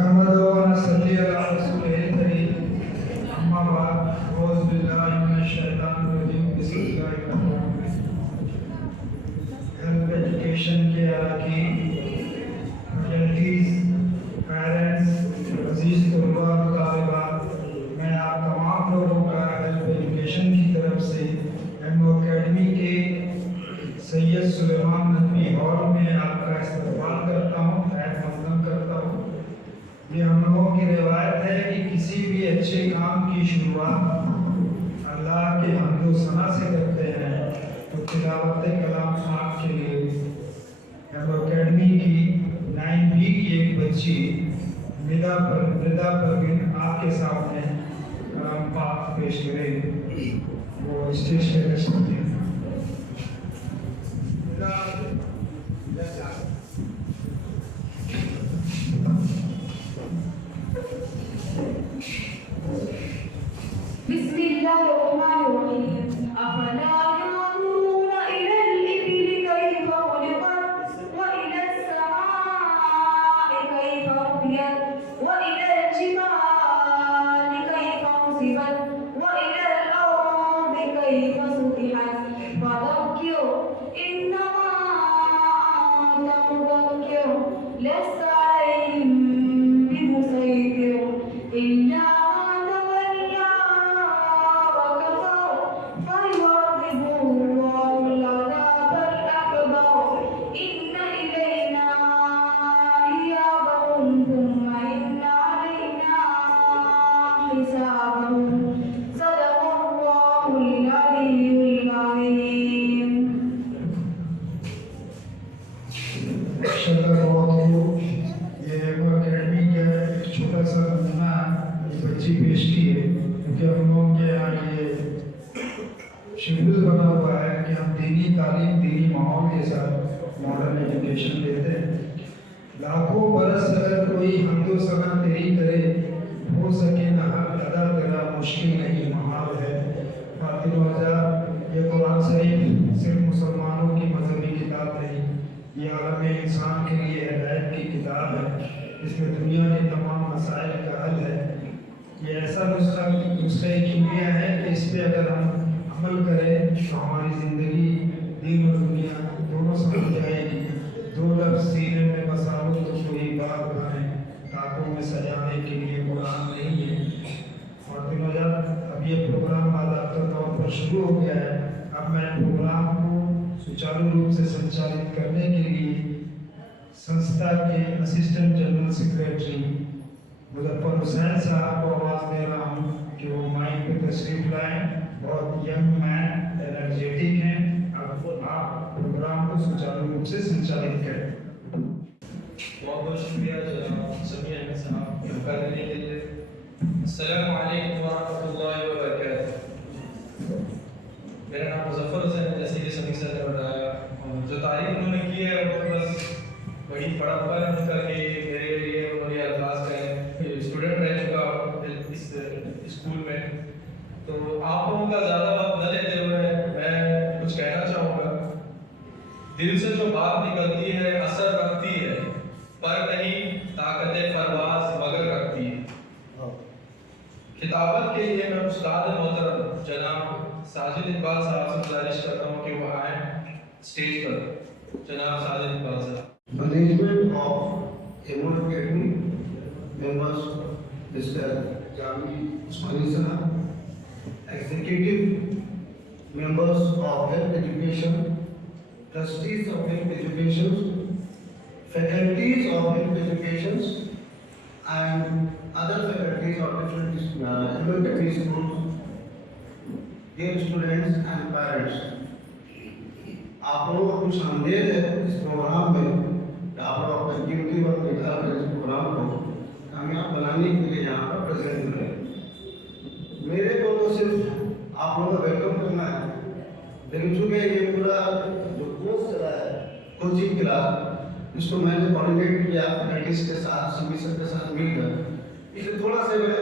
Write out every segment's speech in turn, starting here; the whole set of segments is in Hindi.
नहमदुहु व नसल्ली अला रसूलिल करीम अम्मा बाद औज़ु बिल्लाहि मिनश शैतानिर रजीम बिस्मिल्लाहिर रहमानिर रहीम। हेल्थ एजुकेशन के अरकान, फैकल्टीज, पेरेंट्स, अजीज तलबा व तालिबात, मैं आप तमाम लोगों का हेल्थ एजुकेशन की तरफ से एमओ अकेडमी के सैयद सुलेमान नदवी हॉल में आपका इस्तकबाल करता हूँ, खैर मक़दम करता हूँ। ये हम लोगों की रिवायत है कि किसी भी अच्छे काम की शुरुआत अल्लाह के हम्दो सना से करते हैं, तो तिलावत कलाम पाक के लिए एमओ अकेडमी की 9B की एक बच्ची मृदा परवीन आपके सामने कलाम पाक पेश करेगी। वो स्टेज पे कर सकते हैं। बिस्मिल्लाहिर्रहमानिर्रहीम। अफला यंजुरूना इलल इबिली कैफ़ खुलिक़त व इलस समाई कैफ़ रुफ़ियत व इलल जिबाली कैफ़ नुसिबत व इलल अर्दि कैफ़ सुतिहत फज़क्किर इन्नमा अन्त मुज़क्किर लस्त अलैहिम बिमुसैतिर इल्ला शेड्यूल बना हुआ है कि हम दीनी तालीम, दीनी माहौल के साथ मॉडर्न एजुकेशन देते हैं। लाखों बरस अगर कोई हमदो सना तेरी करे, हो सके न हक अदा तेरा मुश्किल नहीं महाल है। फातिमा वजह ये कुरान शरीफ सिर्फ मुसलमानों की मजहबी किताब नहीं, ये आलम इंसान के लिए हिदायत की किताब है। इसमें दुनिया के तमाम मसाइल का हल है। ये ऐसा नुस्खा कीमिया है कि इस पर अगर हम अमल करें तो हमारी ज़िंदगी दीन और दुनिया दोनों समझ जाएगी। दो लफ्ज़ सीने में बसा लो तो कोई बात बनाए, ताकों में सजाने के लिए कुरान नहीं है। और अब ये प्रोग्राम बाज़ाब्ता तौर पर शुरू हो गया है। अब मैं प्रोग्राम को सुचारू रूप से संचालित करने के लिए संस्था के assistant general secretary Muzaffar Hussain साहब को आवाज़ दे रहा हूँ कि वो माइक पे तशरीफ़ लाएँ। बहुत यंग मैन, एनर्जेटिक हैं। अब आप प्रोग्राम को सुचारू रूप से संचालित करें। बहुत बहुत शुक्रिया जनाब समीर अहमद साहब करने के लिए। अस्सलामु अलैकुम व रहमतुल्लाहि व बरकातहू। मेरा नाम मुज़फ़्फ़र हुसैन है, जैसे कि समीर सर ने बताया। और जो तारीफ उन्होंने की है वो बस बड़ी बड़प्पन है उनका कि मेरे लिए उन्होंने अल्फाज कहे। स्टूडेंट रह चुका इस स्कूल में, तो आप लोगों का ज़्यादा वक्त न लेते हुए मैं कुछ कहना चाहूँगा। दिल से जो बात निकलती है असर रखती है, पर नहीं ताकत परवाज़ मगर रखती है। खिताबत के लिए मैं उस्ताद मोहतरम जनाब साजिद इकबाल साहब से गुजारिश करता हूँ कि वो आए स्टेज पर। जनाब साजिद इकबाल साहब। Management of MO academy members mister Jami Usmani साहब, executive members of health education, trustees of health education, faculties of health education, and other faculties of different elementary schools, dear students and parents. आप लोगों को कुछ आमदेद है इस प्रोग्राम में कि आप लोग अपना कीमती वक्त निकाल कर इस प्रोग्राम को कामयाब बनाने के लिए यहाँ पर प्रेजेंट करें। मेरे को तो सिर्फ आप लोगों का वेलकम करना है, लेकिन चूँकि ये पूरा जो कोर्स चला है कोचिंग क्लास, जिसको मैंने कोऑर्डिनेट किया फैकल्टीज के साथ, समीर के साथ मिलकर, इसलिए थोड़ा सा मैं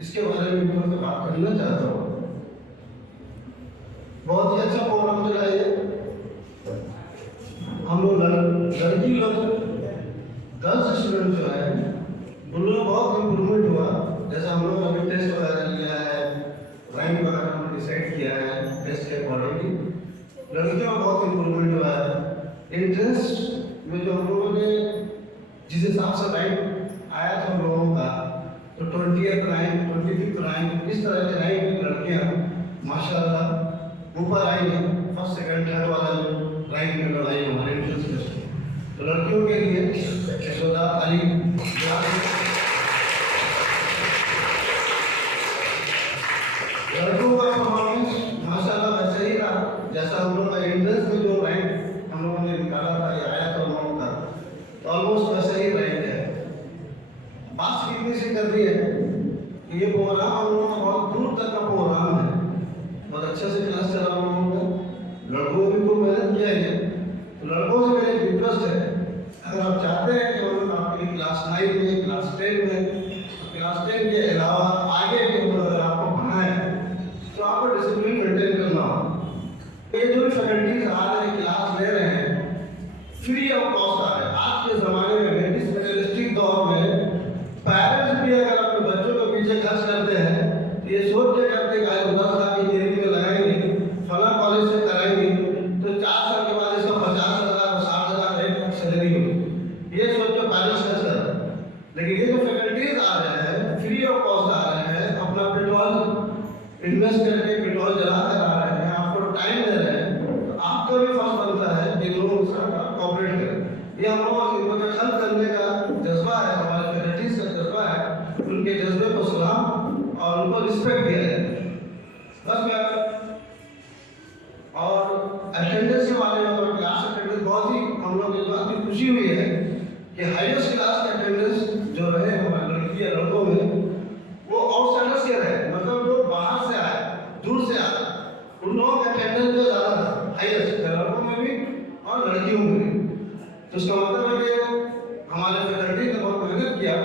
इसके बारे में थोड़ा सा बात करना चाहता हूँ। बहुत ही अच्छा प्रोग्राम चला है। हम लोग लड़की लोग 10 स्टूडेंट जो है उन लोगों में बहुत इम्प्रूवमेंट हुआ। जैसे हम लोग अभी टेस्ट वगैरह लिया है, रैंक वगैरह हमने डिसाइड किया है टेस्ट के अकॉर्डिंगली, लड़कियों में बहुत इम्प्रूवमेंट हुआ है। इंटरेस्ट में जो हम लोगों ने जिस हिसाब से रैंक आया था हम लोगों का, तो 20th रैंक 25th रैंक इस तरह के रैंक में लड़कियाँ माशाल्लाह ऊपर आई हैं। फर्स्ट सेकंड थर्ड वाला जो रैंक में लड़ाई हमारे इंट्रेंस टेस्ट में, तो लड़कियों के लिए जोरदार तालीम। लड़कों का परफॉर्मेंस माशाल्लाह वैसे ही रहा जैसा हम लोग का एंट्रेंस में जो रैंक हम लोगों ने निकाला था या आया था हम लोगों का, तो ऑलमोस्ट वैसे ही रैंक है। बात कितनी सी कर दी है कि ये प्रोग्राम हम लोगों का बहुत दूर तक का प्रोग्राम है, बहुत अच्छे से क्लास चला हम लोगों का। लड़कों ने भी खूब मेहनत किया है। तो लड़कों से मेरी रिक्वेस्ट है, अगर आप चाहते हैं कि हम लोग आपकी क्लास 9 में, क्लास 10 में, क्लास 10 के अलावा आगे के अगर आपको पढ़ना है तो आपको डिसिप्लिन मेंटेन करना हो। ये जो भी फैकल्टीज आ रहे हैं, क्लास ले रहे हैं, फ्री ऑफ कॉस्ट आ रहे हैं। आज के ज़माने में इस मटेरियलिस्टिक दौर में पेरेंट्स भी अगर अपने बच्चों के पीछे खर्च करते हैं तो ये सोच के करते हैं कि 10 लाख की इंजीनियरिंग में लगाएंगे, फला कॉलेज से कराएंगे, तो 4 साल के बाद इसका 50,000 और 60,000 एक सैलरी होगी। ये सोच के पेरेंट्स खर्च कर रहे हैं। लेकिन ये जो फैकल्टीज आ रहे हैं, फ्री ऑफ कॉस्ट आ रहे हैं, अपना पेट्रोल इन्वेस्ट करके पेट्रोल जला कर आ रहे हैं, आपको टाइम दे रहे हैं, तो आपका भी फर्ज बनता है कि लोग उसका कॉपरेट करें। ये हम लोग इनको खर्च करने का जज्बा है, हमारे फैकल्टीज का जज्बा है, उनके जज्बे को सलाम और उनको रिस्पेक्ट दिया जाए। बस मैं और अटेंडेंस के बारे में, तो क्लास अटेंडेंस बहुत ही हम लोग इस बात की खुशी हुई है कि हाईएस्ट क्लास का अटेंडेंस जो रहे हमारे लड़की या लड़कों में, वो आउटसाइडर्स के रहे, मतलब जो बाहर से आए, दूर से आए, उन लोगों का अटेंडेंस जो ज़्यादा था, हाईएस्ट लड़कों में भी और लड़कियों में भी। तो इसका मतलब है कि हमारे फैकल्टी ने बहुत मेहनत किया,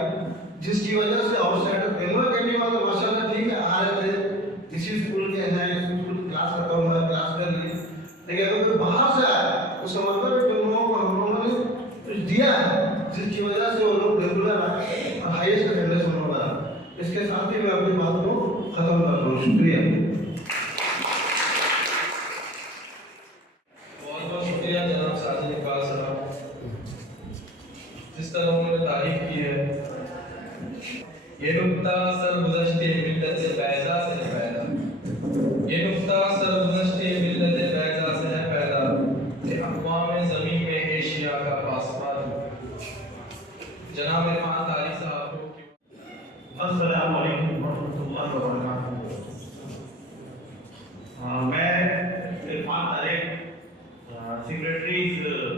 जिसकी वजह से आउटसाइडर फेमर करने वाले माशाल्लाह ठीक है आ रहे थे, इसी स्कूल के हैं, स्कूल क्लास खत्म हुआ, क्लास कर ली। लेकिन अगर कोई बाहर से आया, उसका मतलब है कि उन लोगों को हम लोगों ने कुछ दिया है, जिसकी वजह से वो लोग रेगुलर आए और हाईएस्ट अटेंडेंस होने वाला। इसके साथ ही मैं अपनी बात को खत्म करता हूँ। शुक्रिया। बहुत बहुत शुक्रिया जनाब साजिद इकबाल साहब, जिस तरह उन्होंने तारीफ की है। ये नुक्ता सरगुज़श्ते मिल्लत बैज़ा से है पैदा, ये नुक्ता सरगुज़श्ते मिल्लत बैज़ा से है पैदा कि अक़वाम ज़मीन में एशिया का पासबान। जनाब इरफान तारिक साहब को अस्सलामु अलैकुम वरहमतुल्लाहि वबरकातुहू। मैं इरफान तारिक, सेक्रेटरी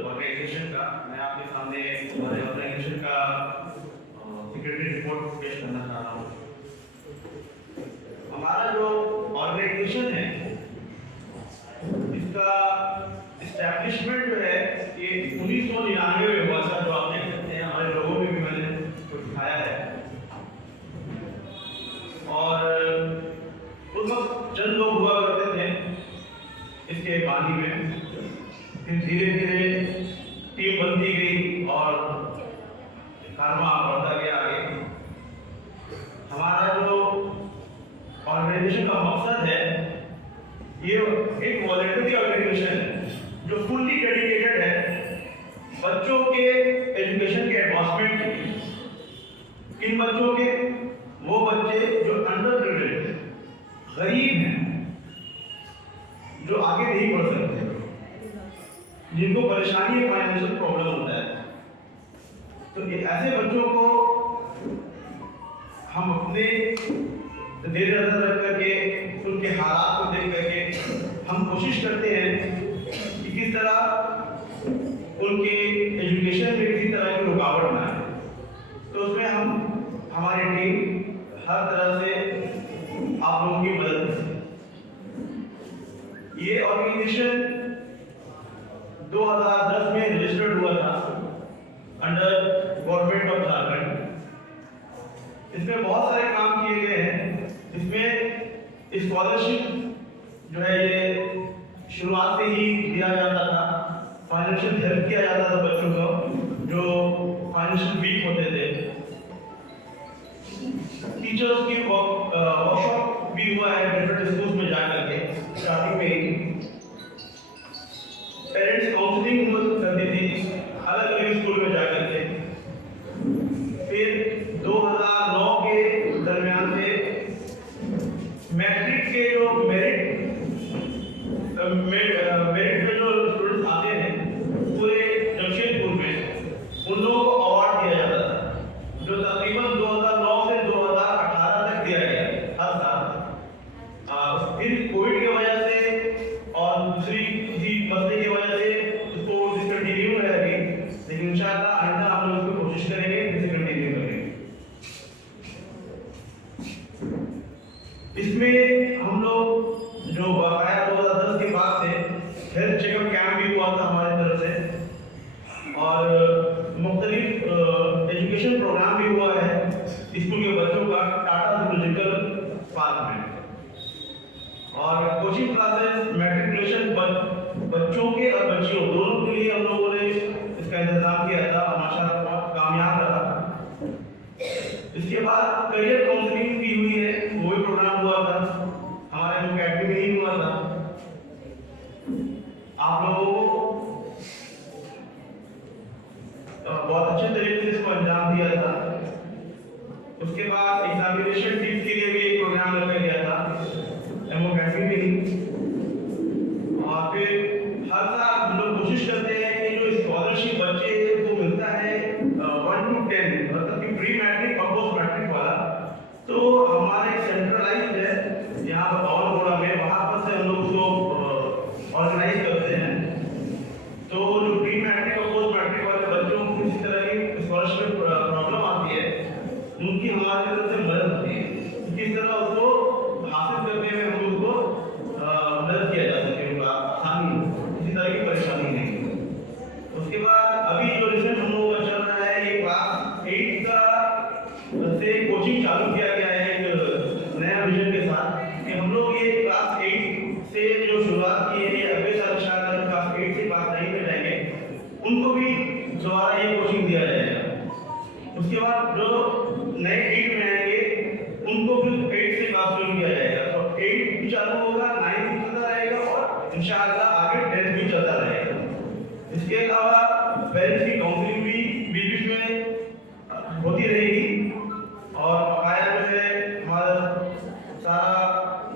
ऑर्गेनाइजेशन का, मैं आपके सामने हमारे ऑर्गेनाइजेशन का सेक्रेटरी रिपोर्ट पेश करना चाह रहा हूँ। हमारा जो ऑर्गेनाइजेशन है, इसका इस्टेब्लिशमेंट जो है ये 1999 में हुआ था, जो आप देख सकते हैं हमारे लोगों में भी मैंने तो दिखाया है। और उस वक्त चंद लोग हुआ करते थे इसके बानी में, फिर धीरे धीरे टीम बनती गई और कारवां बढ़ता गया आगे। हमारा जो ऑर्गेनाइजेशन का मकसद है, ये एक वॉलंटरी ऑर्गेनाइजेशन है जो फुल्ली डेडिकेटेड है बच्चों के एजुकेशन के एडवांसमेंट के लिए। किन बच्चों के? वो बच्चे जो अंडर प्रिविलेज्ड, गरीब हैं, जो आगे नहीं बढ़ सकते, जिनको परेशानी है, फाइनेंशियल प्रॉब्लम होता है। तो ऐसे बच्चों को हम अपने धैर्य रख करके, उनके हालात को देख करके हम कोशिश करते हैं कि किस तरह उनके एजुकेशन में किसी तरह की रुकावट ना आए। तो उसमें हम हमारी टीम हर तरह से आप लोगों की मदद करें। ये ऑर्गेनाइजेशन 2010 में रजिस्टर्ड हुआ था अंडर गवर्नमेंट ऑफ झारखंड। इसमें बहुत सारे काम किए गए हैं। इसमें स्कॉलरशिप जो है ये शुरुआत से ही दिया जाता था, फाइनेंशियल हेल्प किया जाता था बच्चों को जो फाइनेंशियल वीक होते थे। टीचर्स की वर्कशॉप भी हुआ है डिफरेंट स्कूल्स में जा करके। स्टार्टिंग में ही पेरेंट्स काउंसलिंग करती थी अलग अलग स्कूल में जा करके। फिर 2009 के दरमियान से मैट्रिक के जो मेरिट में जो स्टूडेंट्स आते हैं पूरे जमशेदपुर में उन लोगों को अवार्ड दिया जाता था, जो तकरीबन 2009 से 2018 तक दिया गया हर साल। फिर कोविड की वजह से और दूसरी किसी मसले की वजह से उसको डिसकंटिन्यू है अभी, लेकिन इंशाअल्लाह आइंदा हम लोग उसको कोशिश करेंगे इसे कंटिन्यू करेंगे। इसमें हम लोग जो बकाया 2010 के बाद से हेल्थ चेकअप कैंप भी हुआ था हमारी तरफ से, और मुख्तलिफ एजुकेशन प्रोग्राम भी हुआ है स्कूल के बच्चों का टाटा जूलॉजिकल पार्क में। और कोचिंग क्लासेस मैट्रिकुलेशन बच्चों के और बच्चियों दोनों के लिए हम लोगों ने इसका इंतजाम किया था, माशाअल्लाह कामयाब रहा। इसके बाद करियर काउंसलिंग भी हुई है, वो भी प्रोग्राम हुआ था हमारे अकेडमी में ही हुआ था। आप लोगों को बहुत अच्छे तरीके से इसको अंजाम दिया था। उसके बाद एग्जामिनेशन टीम के लिए भी एक प्रोग्राम रखा गया था एमओ अकेडमी में ही। और फिर हर साल हम लोग कोशिश करते हैं कि जो स्कॉलरशिप बच्चे को मिलता है 1 to 10 मतलब कि प्री मैट्रिक और पोस्ट मैट्रिक वाला, तो हमारे सेंट्रलाइज्ड है यहाँ पर पावरगोड़ा में, वहाँ पर से हम लोग उसको ऑर्गेनाइज करते हैं। तो जो प्री मैट्रिक और पोस्ट मैट्रिक वाले बच्चों को किसी तरह की स्कॉलरशिप प्रॉब्लम आती है, उनकी हमारी तरफ से मदद होती है, किस तरह उसको हासिल करने में हम उसको मदद किया जा सके, उनका आसानी किसी तरह की परेशानी नहीं। उसके बाद अभी जो रिजल्ट हम लोगों का चल रहा है, ये क्लास 8 का से कोचिंग चालू किया गया है एक नया विजन के साथ कि हम लोग ये क्लास 8 से जो शुरुआत की है, अगले साल शायद क्लास 8 से क्लास 9 में जाएंगे, उनको भी दोबारा ये कोचिंग दिया जाएगा। उसके बाद जो नए 8 में आएंगे उनको फिर 8 से क्लास शुरू किया जाएगा। तो 8 भी चालू होगा, 9 भी चलता रहेगा और इंशाअल्लाह आगे 10 भी चलता रहेगा। इसके अलावा पेरेंट्स की काउंसलिंग भी बीच में होती रहेगी। और बकाया जो है हमारा सारा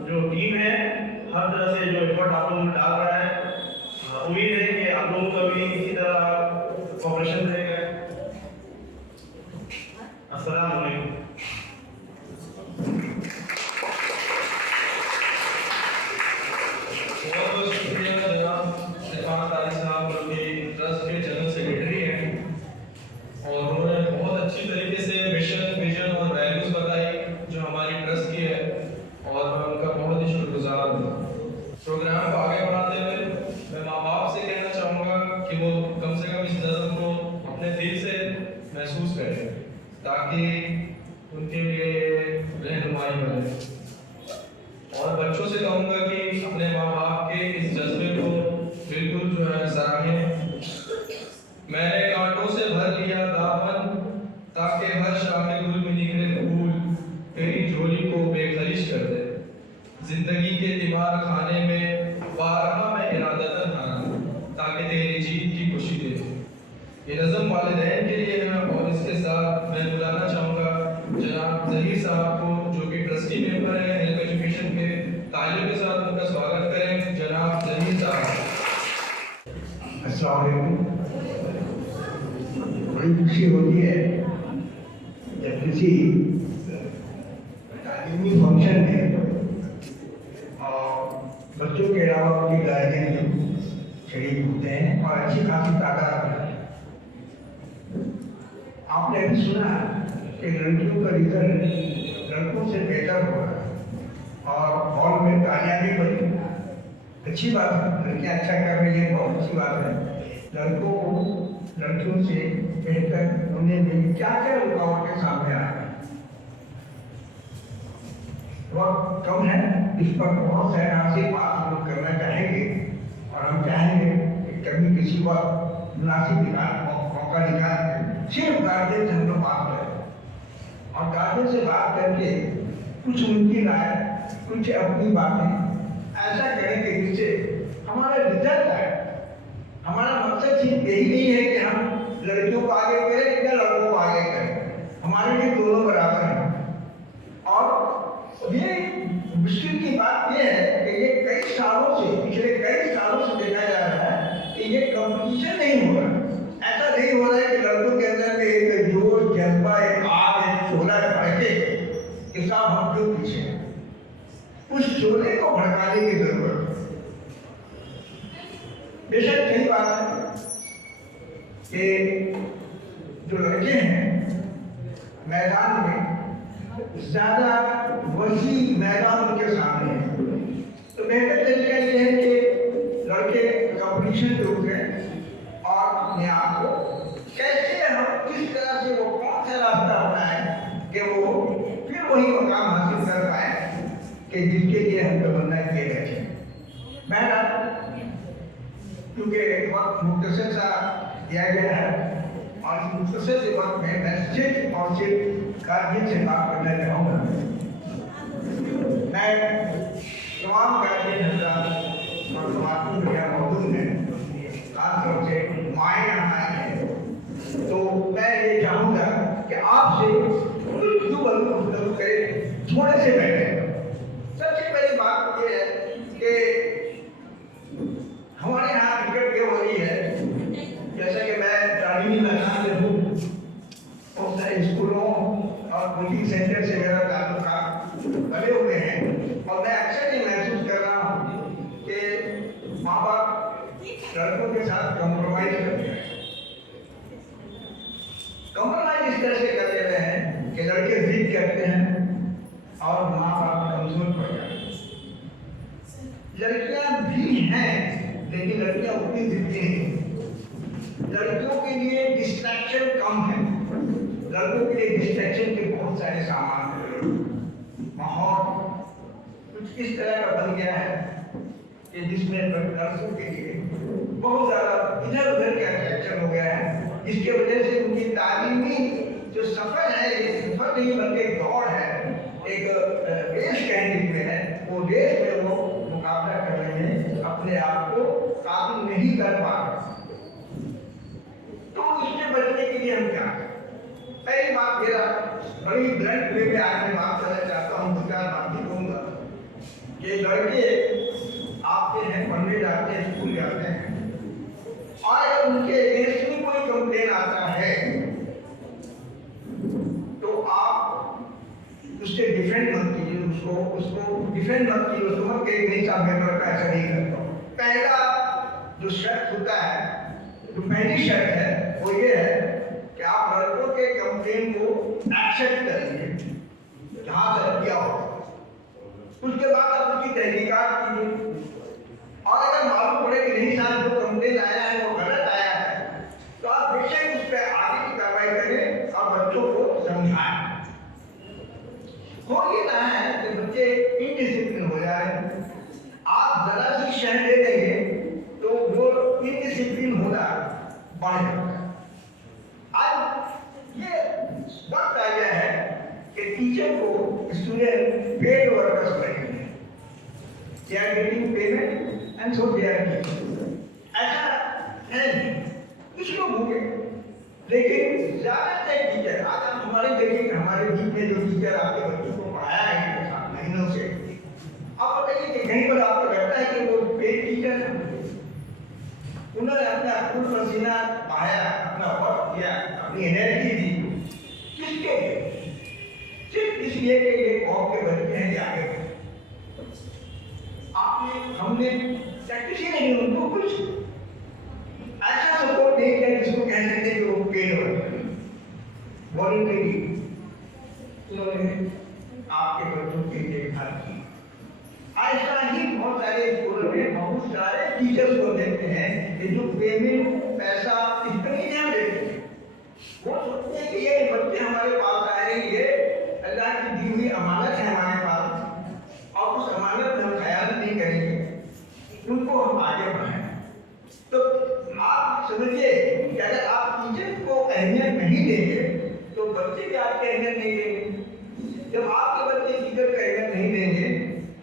जो टीम है हर तरह से जो एफर्ट आप लोगों ने डाल रहा है, उम्मीद है कि आप लोगों का भी इसी तरह कोऑपरेशन रहेगा। अस्सलाम वालेकुम। बहुत बहुत शुक्रिया जनाब इरफान तारी साहब, जो कि ट्रस्ट के जनरल सेक्रेटरी हैं, और उन्होंने बहुत अच्छी तरीके से मिशन विजन और वैल्यूज बताई जो हमारी ट्रस्ट की है, और मैं उनका बहुत ही शुक्रगुजार हूँ। प्रोग्राम को आगे बढ़ाते हुए मैं माँ बाप से कहना चाहूँगा कि वो कम से कम इस नज़म को अपने दिल से महसूस करें ताकि उनके लिए रहनुमाई बने। और बच्चों से कहूँगा कि अपने माँ बाप के इस जज्बे को बिल्कुल जो है सराहें। मैंने कांटों से भर लिया दामन ताकि हर शाखे गुल में निकले फूल तेरी झोली को बेखलिश कर दे। जिंदगी के दीवार खाने में बारहा में इरादतन हारा ताकि तेरी जीत की खुशी दे। ये नज़म वालिदैन के लिए है, और इसके साथ मैं बुलाना चाहूँगा जनाब जहीर साहब को, जो कि ट्रस्टी मेंबर हैं हेल्थ एजुकेशन के। तालियों के साथ उनका स्वागत करें जनाब जहीर साहब। अस्सलाम वालेकुम। बड़ी खुशी होती है जब किसी तालीमी फंक्शन में और बच्चों के अलावा उनके गार्जियन शरीक होते हैं और अच्छी खासी तादाद है। आपने अभी सुना कि लड़कियों का रिजल्ट लड़कों से बेहतर हो रहा है और हॉल में तालियां भी बड़ी अच्छी बात है। लड़कियां अच्छा कर रही है, बहुत अच्छी बात है। लड़कों को लड़कियों से बेहतर होने में क्या क्या रुकावटें सामने आ रही हैं। वक्त कम है, इस पर बहुत सहना से बात हम लोग करना चाहेंगे, और हम चाहेंगे कि कभी किसी वक्त मुनासिब मौका निकाल सिर्फ गार्जियन से हम लोग बात करें। और गार्जियन वाकियों से बात करके कुछ उनकी राय, कुछ अपनी बातें ऐसा करेंगे जिससे हमारा रिजल्ट आए। हमारा मकसद सिर्फ यही नहीं है कि हम लड़कियों को आगे करें या लड़कों को आगे करें, हमारे लिए दोनों बराबर हैं। और ये मुश्किल की बात ये है कि ये कई सालों से, पिछले कई सालों से देखा जा रहा है कि ये कंपटीशन नहीं हो रहा। ऐसा नहीं हो रहा है कि लड़कों के अंदर में एक जोश, जज्बा, एक आग, एक शोला भड़के कि साहब हम क्यों पीछे हैं। उस शोले को भड़काने की जरूरत है। बेशक सही बात है कि जो लड़के हैं मैदान में ज्यादा वसी मैदान उनके सामने है, तो बेहतर तरीका ये है कि लड़के कंपटीशन पे उतरे और अपने आप को कैसे हम किस तरह से वो कौन सा रास्ता अपनाएं कि वो फिर वही मकाम हासिल कर पाए कि जिसके लिए हम तमन्ना किए बैठे। मैं क्योंकि वक्त मुख्तसर सा दिया गया है और इस मुख्तसर से वक्त में मैं सिर्फ और सिर्फ कारगिल से बात करना चाहूँगा। मैं तमाम कारगिल हजरात और तमाम दुनिया मौजूद हैं, खासतौर से माएँ यहाँ आई हैं, तो मैं ये चाहूँगा कि आपसे गुफ्तगू करें, थोड़े से बैठे। सबसे पहली बात ये है कि हमारे यहाँ क्रिकेट ये हो रही है, जैसा कि मैं तालीमी मैदान में हूँ, बहुत सारे स्कूलों और कोचिंग सेंटर से मेरा ताल्लुकात बने हुए हैं और मैं अक्सर ये महसूस कर रहा हूँ कि माँ बाप लड़कों के साथ कॉम्प्रोमाइज करते हैं। कॉम्प्रोमाइज इस तरह से कर दे रहे हैं कि लड़के जिद करते हैं और माँ बाप कमजोर पड़ जाते हैं। लड़कियां भी हैं लेकिन लड़कियां उतनी जिद्दी नहीं। लड़कियों के लिए डिस्ट्रैक्शन कम है, लड़कों के लिए डिस्ट्रैक्शन के बहुत सारे सामान हैं। माहौल कुछ इस तरह का बन गया है कि जिसमें लड़कों के लिए बहुत ज्यादा इधर उधर का अट्रैक्शन हो गया है, जिसके वजह से उनकी तालीमी जो सफर है, ये सफर नहीं बल्कि एक दौड़ है, एक रेस कहने में है, वो रेस में वो मुकाबला कर रहे हैं, अपने आप को काबू नहीं कर पा रहे। तो इससे बचने के लिए हम क्या करें? पहली बात मेरा बड़ी ब्लंट वे में आज मैं बात करना चाहता हूँ, दो चार बातें कहूँगा कि लड़के आते हैं, पढ़ने जाते हैं, स्कूल जाते हैं और अगर उनके अगेंस्ट में कोई कंप्लेन आता है तो आप उससे डिफेंड मत कीजिए, उसको डिफेंड मत कीजिए, उसको मत कहिए नहीं साहब मैं लड़का ऐसा नहीं करता। पहला जो शर्त होता है, जो पहली शर्त है वो ये है कि आप लड़कों के कंप्लेन को एक्सेप्ट करिए जहाँ तक किया हो, उसके बाद आप उसकी तहकीकात कीजिए और अगर मालूम पड़े कि नहीं साहब जो कंप्लेन आया है वो गलत आया है तो आप बेशक उस पर आगे की कार्रवाई करें और बच्चों को समझाएं। हो ये ना है कि बच्चे इनडिसिप्लिन हो जाए, आप जरा सी शह दे देंगे तो वो इनडिसिप्लिन होना बढ़ जाता है। आज ये वक्त आ गया है कि टीचर को स्टूडेंट पेड वर्कर्स बनेंगे, they are getting payment and so they are teaching। ऐसा है नहीं, कुछ लोग होंगे लेकिन ज्यादातर टीचर, आज आप हमारे देखेंगे हमारे बीच में जो टीचर आपके बच्चों को पढ़ाया है 7 महीनों से, आप बताइए कि कहीं पर आपको लगता है कि वो पेड टीचर है? उन्होंने अपना खून पसीना बहाया, अपना वक्त दिया, अपनी एनर्जी दी, किसके लिए? सिर्फ इसलिए कि ये कौम के बच्चे हैं, आगे हमने प्रैक्टिस ही नहीं उनको कुछ ऐसा सपोर्ट नहीं किया जिसको कह सकते कि वो पेड वर्कर वॉलंटरी उन्होंने आपके बच्चों की देखभाल की। ऐसा ही बहुत सारे स्कूलों में बहुत सारे टीचर्स को देखते हैं कि जो पेमेंट पैसा इतनी ध्यान देते हैं, वो सोचते हैं कि ये बच्चे हमारे पास आए हैं, ये अल्लाह की दी हुई अमानत है हमारे पास और उस अमानत में हम ख्याल नहीं करेंगे, उनको हम आगे बढ़ाएं। तो आप समझिए कि अगर आप टीचर को अहमियत नहीं देंगे तो बच्चे भी आपकी अहमियत नहीं देंगे। जब आपके बच्चे टीचर का इज्जत नहीं देंगे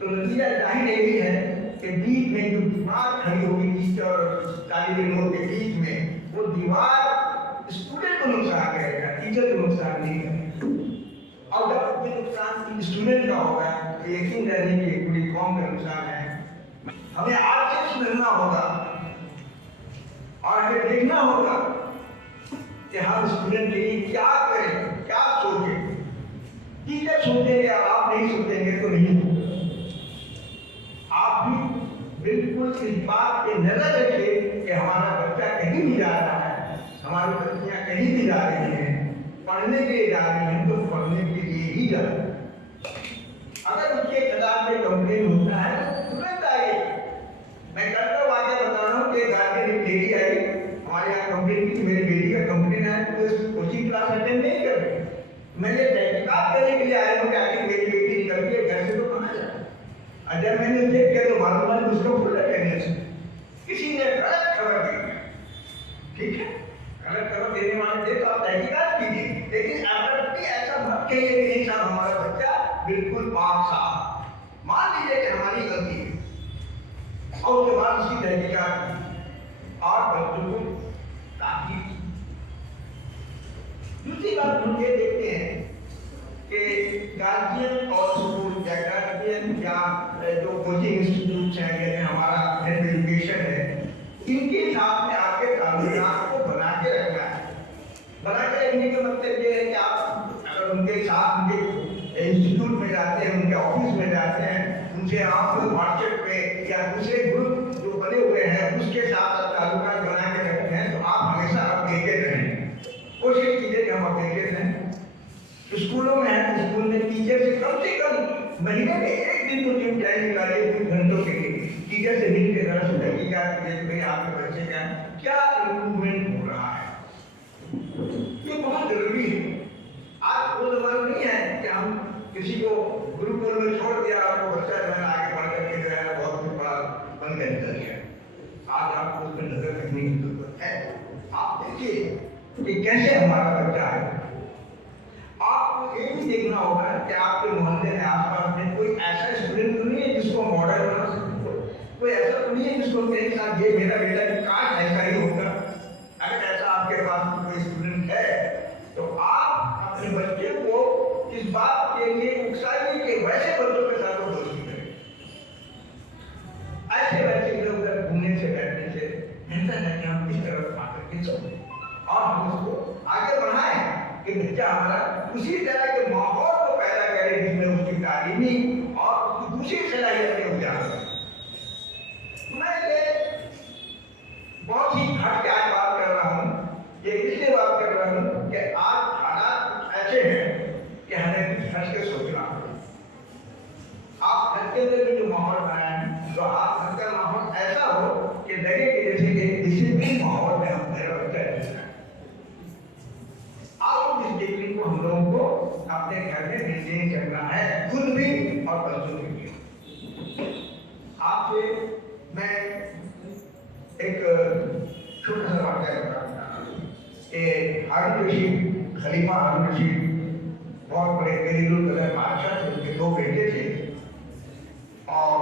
तो नतीजा जाहिर यही है कि बीच में जो दीवार खड़ी होगी टीचर और तालिब इल्मों के बीच में, वो दीवार स्टूडेंट को नुकसान करेगा, टीचर को नुकसान नहीं करेगा। और जब ये नुकसान स्टूडेंट का होगा तो यकीन जानिए कि पूरी कौम का नुकसान है। हमें आज से समझना होगा और हमें देखना होगा कि हम स्टूडेंट के लिए क्या करें, क्या सोचें। टीचर सोचेंगे और आप नहीं सोचेंगे तो नहीं होगा। आप भी बिल्कुल इस बात पे नजर रखिए कि हमारा बच्चा कहीं भी जा रहा है, हमारी बच्चियां कहीं भी जा रही हैं, पढ़ने के लिए जा रही हैं तो पढ़ने के लिए ही जा रही हैं। अगर उसके खिलाफ में कंप्लेन होता है तो तुरंत आइए। मैं कल का वाक्य बता रहा हूँ कि गार्जियन एक लेडी आई हमारे यहाँ कंप्लेन की, मेरी बेटी का कंप्लेन है तो कोचिंग क्लास अटेंड नहीं कर रही। मैंने तहकीकात करने के लिए आया हूँ कि आखिर मेरी बेटी निकलती है घर से तो कहाँ जाए। जब मैंने चेक किया तो मालूम उसको फुल अटेंडेंस, किसी ने गलत खबर दी। ठीक है, गलत खबर देने वाले थे तो आप तहकीकात कीजिए, लेकिन अगर भी ऐसा मत कहिए कि नहीं साहब हमारा बच्चा बिल्कुल पाक साफ। मान लीजिए कि हमारी गलती है और उसके बाद उसकी तहकीकात की और बच्चों को ताकीद की। दूसरी बात हम ये देखते हैं कि गार्जियन और स्कूल या गार्जियन या जो कोचिंग इंस्टीट्यूट हैं जैसे हमारा हेल्थ एजुकेशन है, इनके साथ में आपके ताल्लुकात को बना के रखना है। बना के रखने का मतलब ये है कि आप अगर उनके साथ उनके इंस्टीट्यूट में जाते हैं, उनके ऑफिस में जाते हैं, उनसे आप व्हाट्सएप पे या दूसरे ग्रुप जो बने हुए हैं उसके साथ ताल्लुकात बना के रखते हैं तो आप हमेशा अपडेटेड रहें। कोशिश कीजिए कि हम अपडेटेड रहें। स्कूलों में है तो स्कूल में टीचर से कम महीने में एक दिन तो टीम टाइम निकालिए कुछ घंटों के लिए, टीचर से मिल के जरा तहकीकात कीजिए कि भाई आपके बच्चे का क्या इम्प्रूवमेंट हो रहा है। ये बहुत जरूरी है। आज वो जमाना नहीं है कि हम किसी को गुरुकुल में छोड़ दिया, आपको बच्चा जो है आगे बढ़ करके जो है बहुत कुछ बड़ा बन कर निकल गया। आज आपको उस पर नजर रखने की जरूरत है। आप देखिए कि कैसे हमारा बच्चा है। आपको ये भी देखना होगा कि आपके मोहल्ले में आसपास में कोई ऐसा स्टूडेंट तो नहीं है जिसको मॉडल बना सकते, कोई ऐसा तो नहीं है जिसको कहें साहब ये मेरा बेटा की काश ऐसा ही होगा। अगर ऐसा आपके पास कोई स्टूडेंट है तो आप अपने बच्चे को इस बात के लिए उकसाइए कि वैसे बच्चों के साथ दोस्ती करें। ऐसे बच्चे इधर उधर घूमने से बैठने से बेहतर है कि हम इस तरफ आकर के चलें और हम उसको आगे बढ़ाएं कि बच्चा हमारा उसी तरह के माहौल को पैदा करे जिसमें उसकी तालीमी और उसकी दूसरी सलाहियतें उजागर करें। मैं ये बहुत ही हट के आज बात कर रहा हूँ, ये इसलिए बात कर रहा हूँ कि आज हालात ऐसे हैं कि हमें कुछ हट के सोचना होगा। आप घर के अंदर भी जो माहौल बनाए तो आप घर का माहौल ऐसा हो कि लगे कि जैसे कि डिसिप्लिन माहौल में हम मेरा बच्चा रहता है। आप इस डिसिप्लिन को हम लोगों को अपने घर में मेंटेन करना है, खुद भी और बच्चों के लिए। आपसे मैं एक छोटा सा वाक्य बताऊंगा कि हारून रशीद, खलीफा हारून रशीद बहुत बड़े बेरीलुल कदर बादशाह थे। उनके दो बेटे थे और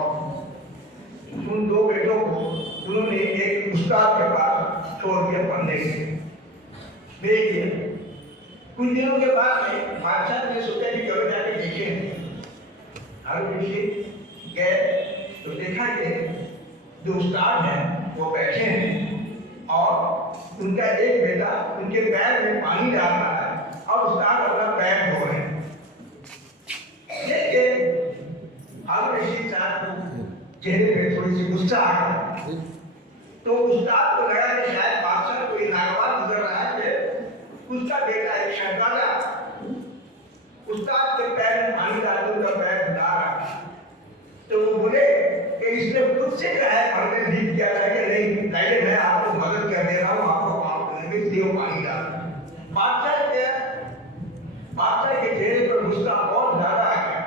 उन दो बेटों को उन्होंने एक उस्ताद के पास छोड़ दिया पढ़ने के लिए, भेज दिया। कुछ दिनों के बाद में बादशाह ने सोचा कि चलो जाके देखें। हारून रशीद गए तो देखा कि जो उस्ताद हैं वो बैठे हैं और उनका एक बेटा उनके पैर में पानी डाल रहा है और उस्ताद अपना पैर धो रहे हैं। देखिए हारून रशीद साहब को चेहरे पे थोड़ी सी गुस्सा आ गया, तो उस्ताद को लगा कि शायद बादशाह को ये नागवार गुजर रहा है कि उसका बेटा एक शहजादा उस्ताद के पैर में पानी डालकर उनका पैर धुला रहा है। तो वो बोले कि इसने खुद से कहा है, हमने नहीं किया था कि नहीं पहले मैं आपको मदद कर दे रहा हूँ, आपको पाप में दियो पानी डाल। बादशाह के चेहरे पर गुस्सा बहुत ज्यादा आ गया।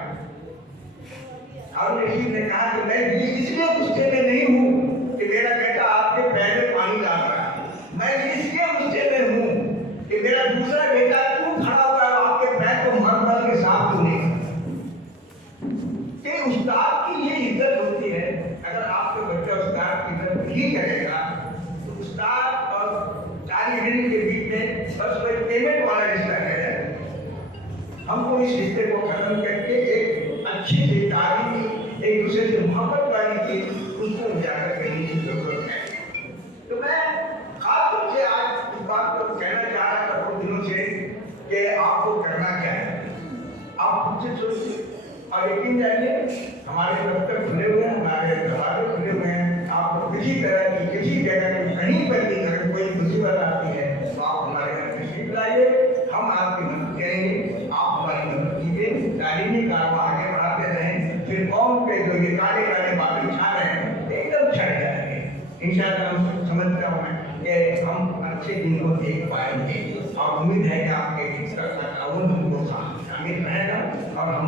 हारून रशीद ने कहा कि मैं ये इसलिए गुस्से में नहीं हूँ कि मेरा बेटा आपके पैर में पानी डाल रहा है, मैं इसलिए गुस्से में हूँ कि मेरा दूसरा बेटा क्यों खड़ा हमको इस रिश्ते को खत्म करके एक अच्छी सी तारीखी एक दूसरे से मोहब्बत वाली चीज उसको उजागर करने की जरूरत है। तो मैं खास तौर से आज इस बात को कहना चाह रहा था बहुत दिनों से कि आपको करना क्या है, आप खुद से सोचिए और यकीन जानिए हमारे दफ्तर खुले हुए हैं, हमारे दरवाजे खुले हुए हैं। आपको किसी तरह की किसी जगह की कहीं पर भी अगर कोई मुसीबत आती है तो आप हमारे घर तशरीफ लाइए, हम आपकी मदद करेंगे, आप हमारी मदद कीजिए। तालीमी काम आगे बढ़ाते रहें, फिर कौम पे जो ये काले काले बादल छा रहे हैं एकदम छट जाएंगे इंशाअल्लाह। समझता हूँ मैं कि हम अच्छे दिन को देख पाएंगे और उम्मीद है कि आपके ताउन हमको शामिल रहेगा और हम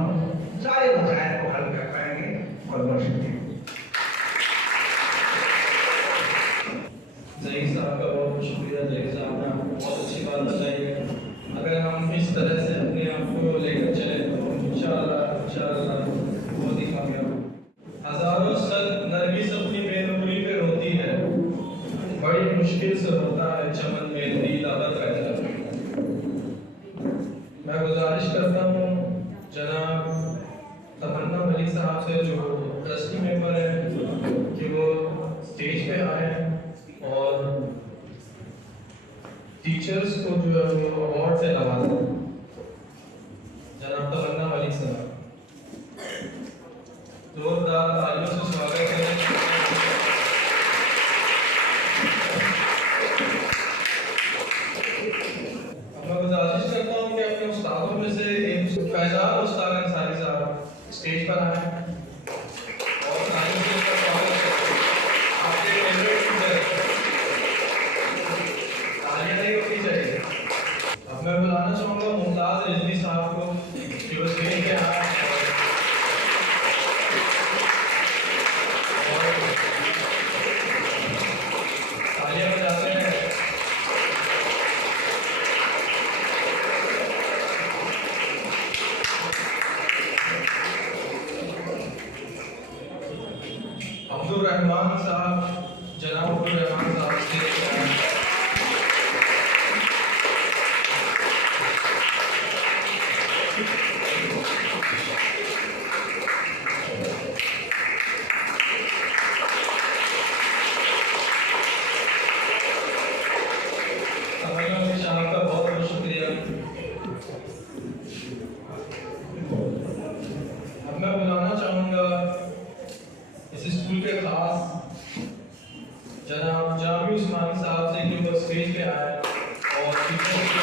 सारे मसाइल को हल कर पाएंगे। और बहुत शुक्रिया। ज़हीर साहब का बहुत शुक्रिया। ज़हीर साहब ने बहुत अच्छी बात बताई है। अगर हम इस तरह से अपने आप को लेकर चले तो इंशाअल्लाह बहुत ही कामयाब। हज़ारों सद नरगिस अपनी बेनूरी पे रोती है, बड़ी मुश्किल से होता है चमन में दिल अबद रहता है। मैं गुजारिश करता हूँ जनाब तमन्ना मलिक साहब से जो ट्रस्टी मेंबर हैं कि वो स्टेज पे आए और टीचर्स को जो है वो अवार्ड से नवाजें। जनाब तमन्ना मलिक साहब, जोरदार तालियों से स्वागत है। अब मैं गुजारिश करता हूँ कि अपने उस्तादों में से एक फैजान उस्ताद अंसारी साहब स्टेज पर आए और साइंस के ऊपर स्वागत करें। आपके फेवरेट टीचर तालियां नहीं होनी चाहिए। अब मैं बुलाना चाहूँगा मुमताज़ रिजवी साहब को जो स्टेज पे आए और तालियां बजाते हैं। अब्दुल रहमान साहब, जनाब अब्दुल रहमान साहब स्टेज पे आए। साहब का बहुत बहुत शुक्रिया। अब मैं बुलाना चाहूँगा इस स्कूल के खास जनाब जामी उस्मानी साहब से कि वो स्टेज पे आए और टीचर्स के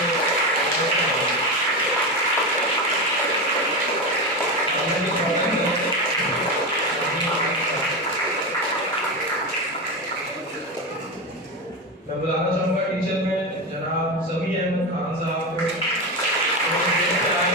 मैं बुलाना चाहूँगा टीचर में जनाब समी अहमद खान साहब को स्टेज पे आए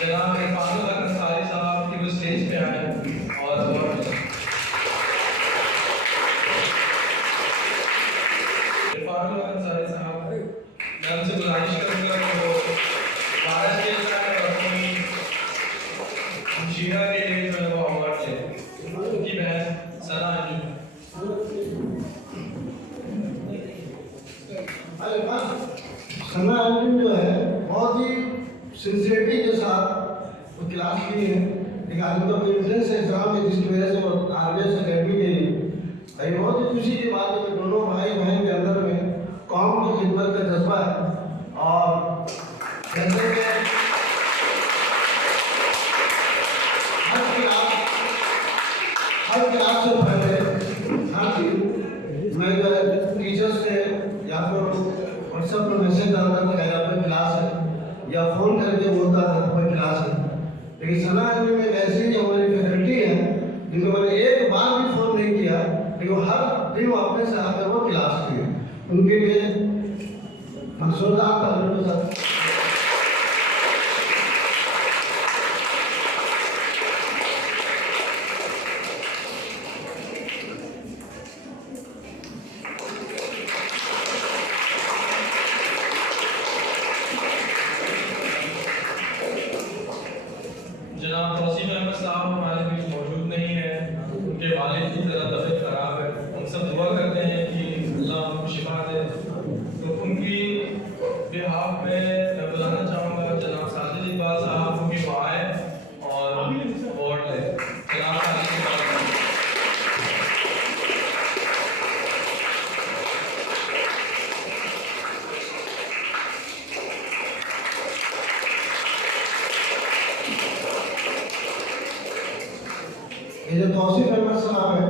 जनाब इरफानुल हक अंसारी साहब की वो स्टेज पे आए और इरफानुल हक अंसारी साहब मैं उनसे गुजारिश करूँगा कि वो भारत के और अपनी शीरा के लिए जो है वो अवार्ड ले। उनकी बहन सना सना अंजुम जो है बहुत ही सिंसियरिटी के साथ वो क्लास ली है। एक आदमी का एंट्रेंस एग्जाम है जिसकी वजह से वो आरबीएस अकेडमी के लिए भाई बहुत ही खुशी की बात है कि दोनों भाई बहन के अंदर में कौम की खिदमत का जज्बा है। और जैसे कि हर क्लास से पहले हर दिन मैं जो है टीचर्स से या फिर व्हाट्सएप पर मैसेज डालता था कि आपका क्लास है या फ़ोन करके बोलता था कोई क्लास है। लेकिन सना में ऐसी ही हमारी फैकल्टी है जिनको मैंने एक बार भी फ़ोन नहीं किया लेकिन वो हर दिन वो अपने से आकर वो क्लास की है। उनके लिए मंसूरदार ताल्लुक के साथ जनाब तौसीफ अहमद साहब हमारे बीच मौजूद नहीं है, उनके वालिद की ज़रा तबीयत ख़राब है। हम सब दुआ करते हैं कि अल्लाह उनको शिफा दे। तो उनकी बिहाफ में मैं बुलाना चाहूँगा जनाब साजिद इकबाल साहब, उनकी वो आए और अवार्ड ले। जनाब साजिद इकबाल साहब। ये जो तौसीफ अहमद साहब है,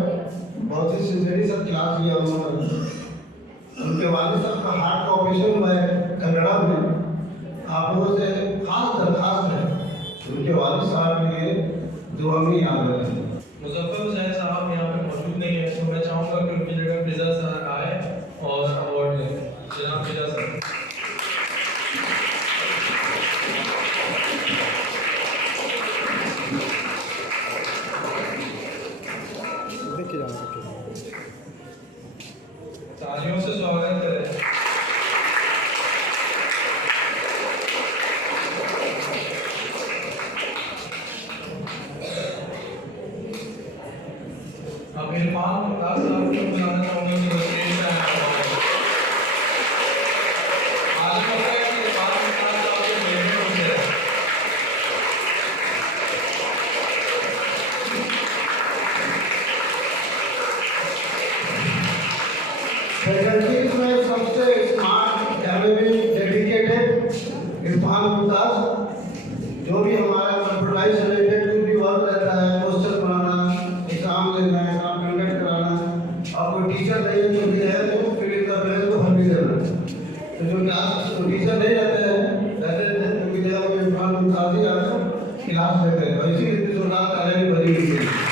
बहुत ही सिंसियरली सब क्लास लिया उन्होंने। उनके वालिद साहब का हार्ट का ऑपरेशन हुआ है कन्नड़ा में। आप लोगों से खास दरखास्त है उनके वालिद साहब के लिए दुआ में याद रखें। मुज़फ़्फ़र हुसैन साहब यहाँ पे मौजूद नहीं है, तो मैं चाहूँगा कि उनकी जगह फिज़ा सर आए और अवार्ड लें। जनाब फिज़ा सर। तालियों से स्वागत करें। अब इरफान मुमताज साहब को बुलाना चाहूँगा कि वो स्टेज पे आए। मालूम होता है कि इरफान मुमताज साहब के बेटे होते हैं। फैकल्टीज में सबसे smart average dedicated Irfan Mumtaz, जो भी हमारा कंप्यूटराइज रिलेटेड कोई भी वर्क रहता है, पोस्टर बनाना, एग्जाम लेना, एग्जाम कंडक्ट कराना, और कोई टीचर नहीं है जो भी है तो फिर इन पेरेंट्स को भर भी देना। तो जो क्लास तो टीचर नहीं रहते थे तो विद्या में इरफान मुमताज ही आकर क्लास लेते हैं, और इसी जोरदार तालियां भी भरी हुई है।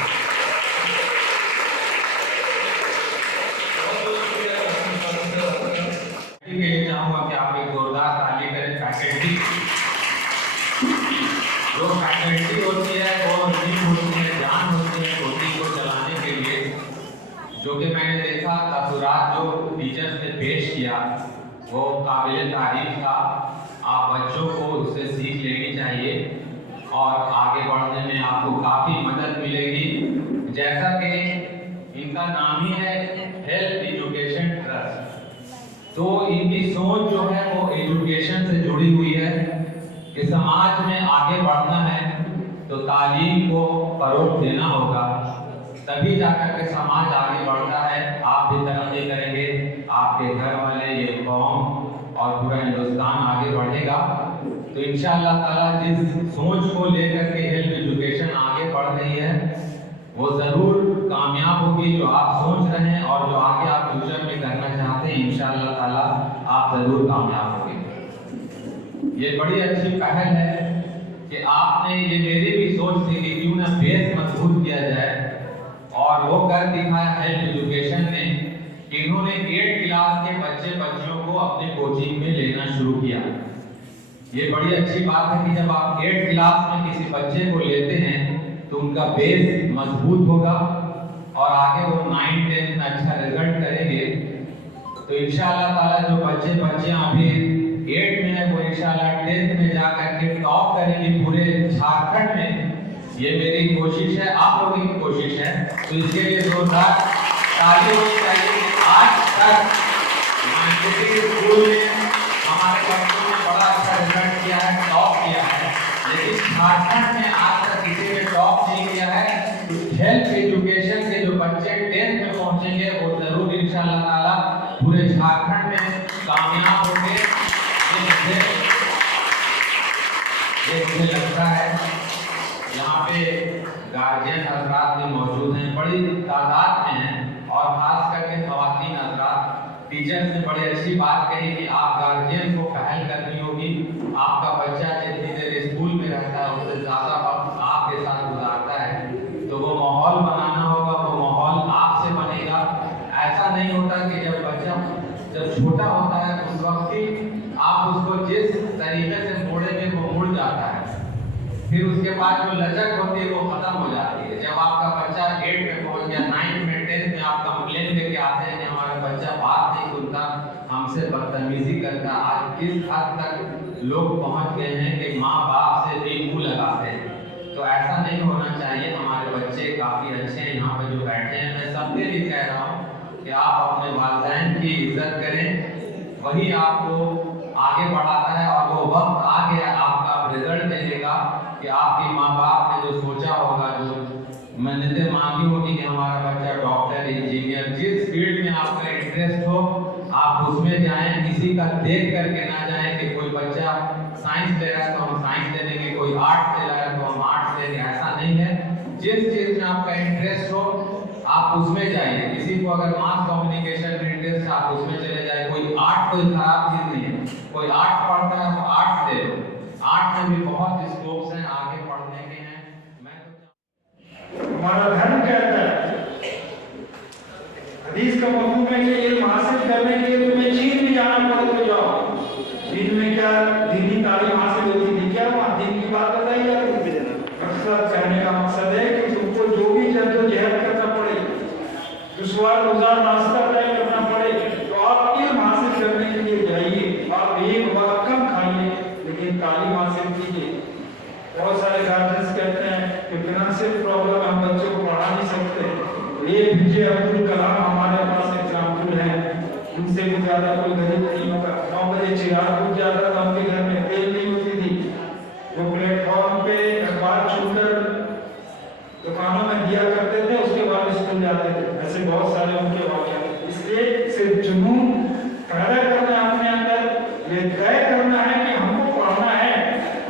के लिए चाहूँगा कि आप एक जोरदार ताली करें फैकल्टी। जो फैकल्टी होती है वो नींव होती है, जान होती है कोचिंग को चलाने के लिए। जो कि मैंने देखा तसुरात जो टीचर्स ने पेश किया वो काबिल तारीफ था। आप बच्चों को उससे सीख लेनी चाहिए और आगे बढ़ने में आपको काफ़ी मदद मिलेगी। जैसा कि इनका नाम ही है हेल्थ एजुकेशन ट्रस्ट, तो इनकी सोच जो है वो एजुकेशन से जुड़ी हुई है कि समाज में आगे बढ़ना है तो तालीम को फरोग देना होगा, तभी जाकर के समाज आगे बढ़ता है। आप भी तरक्की करेंगे, आपके घर वाले, ये कौम और पूरा हिंदुस्तान आगे बढ़ेगा। तो इंशाअल्लाह ताला जिस सोच को लेकर के हेल्थ एजुकेशन आगे बढ़ रही है वो ज़रूर कामयाब होगी। जो आप सोच रहे हैं और जो आगे आप फ्यूचर में करना चाहते हैं, इंशाअल्लाह ताला आप ज़रूर कामयाब होंगे। ये बड़ी अच्छी पहल है कि आपने, ये मेरी भी सोच थी कि क्यों ना बेस मजबूत किया जाए, और वो कर दिखाया हेल्थ एजुकेशन ने कि इन्होंने 8 क्लास के बच्चियों को अपने कोचिंग में लेना शुरू किया। ये बड़ी अच्छी बात है कि जब आप 8 क्लास में किसी बच्चे को लेते हैं तो उनका बेस मजबूत होगा और आगे वो 9, 10 में अच्छा रिजल्ट करेंगे। तो इंशाअल्लाह ताला जो बच्चियां अभी 8 में है वो इंशाअल्लाह 10th में जाकर के टॉप करेंगे पूरे झारखंड में। ये मेरी कोशिश है, आप लोगों की कोशिश है, तो इसके लिए जोरदार ताली होनी चाहिए। आज तक स्कूल में हमारे बच्चों ने बड़ा अच्छा रिजल्ट किया है, टॉप किया है, लेकिन झारखंड में आज तक किसी ने टॉप नहीं किया है। हेल्थ एजुकेशन के जो बच्चे 10th में पहुंचेंगे वो जरूर इंशाअल्लाह ताला पूरे झारखंड में कामयाब होंगे। ये मुझे लगता है यहाँ पे गार्जियन हजरात भी मौजूद हैं, बड़ी तादाद में हैं, और खास करके खवातीन हजरात। टीचर्स ने बड़ी अच्छी बात कही कि आप गार्जियन को पहल करनी होगी। आपका बच्चा जितनी देर स्कूल में रहता है उससे ज़्यादा वक्त आपके साथ गुजारता है, तो वो माहौल बनाना होगा, वो माहौल आपसे बनेगा। ऐसा नहीं होता कि जब बच्चा छोटा होता है उस वक्त ही आप उसको जिस तरीके से मोड़ेंगे वो मुड़ जाता है, फिर उसके बाद जो लचक होती है वो खत्म हो जाती है। जब आपका बच्चा 8 में पहुंच गया, 9 में, 10th में आप कंप्लेन लेके आते हैं कि हमारा बच्चा बात नहीं सुनता, हमसे बदतमीजी करता। आज किस हद तक लोग पहुंच गए हैं कि माँ बाप से भी मुँह लगाते हैं। तो ऐसा नहीं होना चाहिए। हमारे बच्चे काफ़ी अच्छे हैं यहाँ पे जो बैठे हैं। मैं सबके लिए कह रहा हूँ कि आप अपने वालिदैन की इज्जत करें, वही आपको आगे बढ़ाता है। और वो वक्त आ गया, आपका रिजल्ट देगा कि आपके माँ बाप ने जो सोचा होगा, जो मन्नतें मांगी होगी कि हमारा बच्चा डॉक्टर, इंजीनियर, जिस फील्ड में आपका इंटरेस्ट हो आप उसमें जाएं। किसी का देख करके ना जाएं कि कोई बच्चा साइंस ले रहा है तो हम साइंस ले लेंगे, कोई आर्ट्स ले रहा है तो हम आर्ट्स लेंगे, ऐसा नहीं है। जिस चीज़ में आपका इंटरेस्ट हो आप उसमें जाइए। किसी को अगर मास कम्युनिकेशन में इंटरेस्ट है आप उसमें चले जाए। कोई आर्ट कोई खराब चीज़ नहीं है। कोई आर्ट पढ़ता है तो आर्ट्स ले लो, आर्ट में भी बहुत स्कोप्स हैं, आगे पढ़ने के हैं। मैं तो हमारा धर्म कहता है, हदीस का मफहूम है कि इल्म हासिल करने के लिए तुम्हें चीन में जाना पड़े तो जाओ। चीन में क्या दीनी तालीम हासिल होती थी, क्या वहाँ दीन की बात बताई जाती थी? मकसद कहने का मकसद है कि तुमको जो भी जद्दोजहद करना पड़े, दुश्वार रोज़ार नाश्ता तय करना पड़े, तो आप इल्म हासिल करने के लिए जाइए। आप एक वक्त कम खाइए लेकिन तालीम हासिल कीजिए। बहुत सारे गार्जियंस कहते हैं कि फाइनेंशियल प्रॉब्लम हम बच्चों को पढ़ा नहीं सकते। APJ अब्दुल कलाम हमारे पास एग्जाम्पल है, उनसे भी ज़्यादा कोई गरीब नहीं होगा। 9 बजे चिराग बुझ जाता था, उनके घर में तेल नहीं होती थी, वो प्लेटफॉर्म पे अखबार छूकर दुकानों में दिया करते थे, उसके बाद स्कूल जाते थे। ऐसे बहुत सारे उनके वाक़या। इसलिए सिर्फ जुनून पैदा करना है अपने अंदर, ये तय करना है कि हमको पढ़ना है,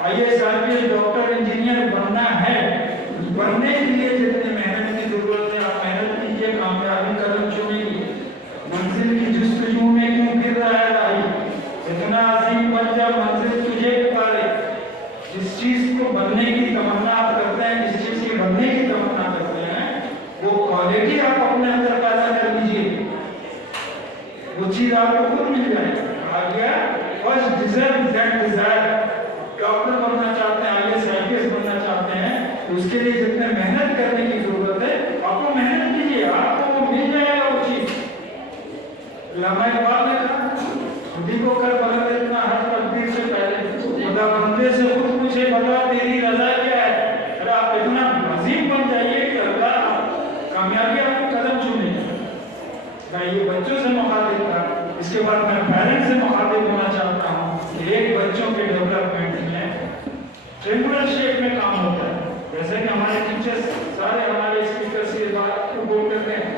IAS IPS डॉक्टर इंजीनियर बनना है। बनने के लिए जितनी मेहनत की जरूरत है आप मेहनत कीजिए, कामयाबी कदम चुनेगी। मंजिल की जुस्तजू में क्यों फिर रहा है भाई, इतना अजीम बन जा मंजिल तुझे पुकारे। जिस चीज को बनने की तमन्ना आप करते हैं, जिस चीज के बनने की तमन्ना करते हैं, वो क्वालिटी आप अपने अंदर पैदा कर लीजिए, वो चीज आपको खुद मिल जाएगी। कहा गया first deserve that desire. Doctor बनना चाहते हैं, IAS IPS बनना चाहते हैं, तो उसके लिए जितने मेहनत करने की जरूरत है आपको मेहनत कीजिए, आपको वो मिल जाएगा वो चीज। लम्हा इकबाल ने कहा खुदी को कर बलंद इतना हर तकदीर से पहले, खुदा बंदे से खुद पूछे बता तेरी रजा क्या है। अरे आप इतना अजीम बन जाइए कि अल्लाह कामयाबी आपको कदम चुने। मैं ये बच्चों से मुखातिब था, इसके बाद मैं पेरेंट्स से मुखातिब होना चाहता हूँ कि एक बच्चों के डेवलपमेंट में ट्रिंगुलर शेप में काम होता है। जैसे कि हमारे टीचर्स सारे हमारे स्पीकर्स ये बात को बोल करते हैं,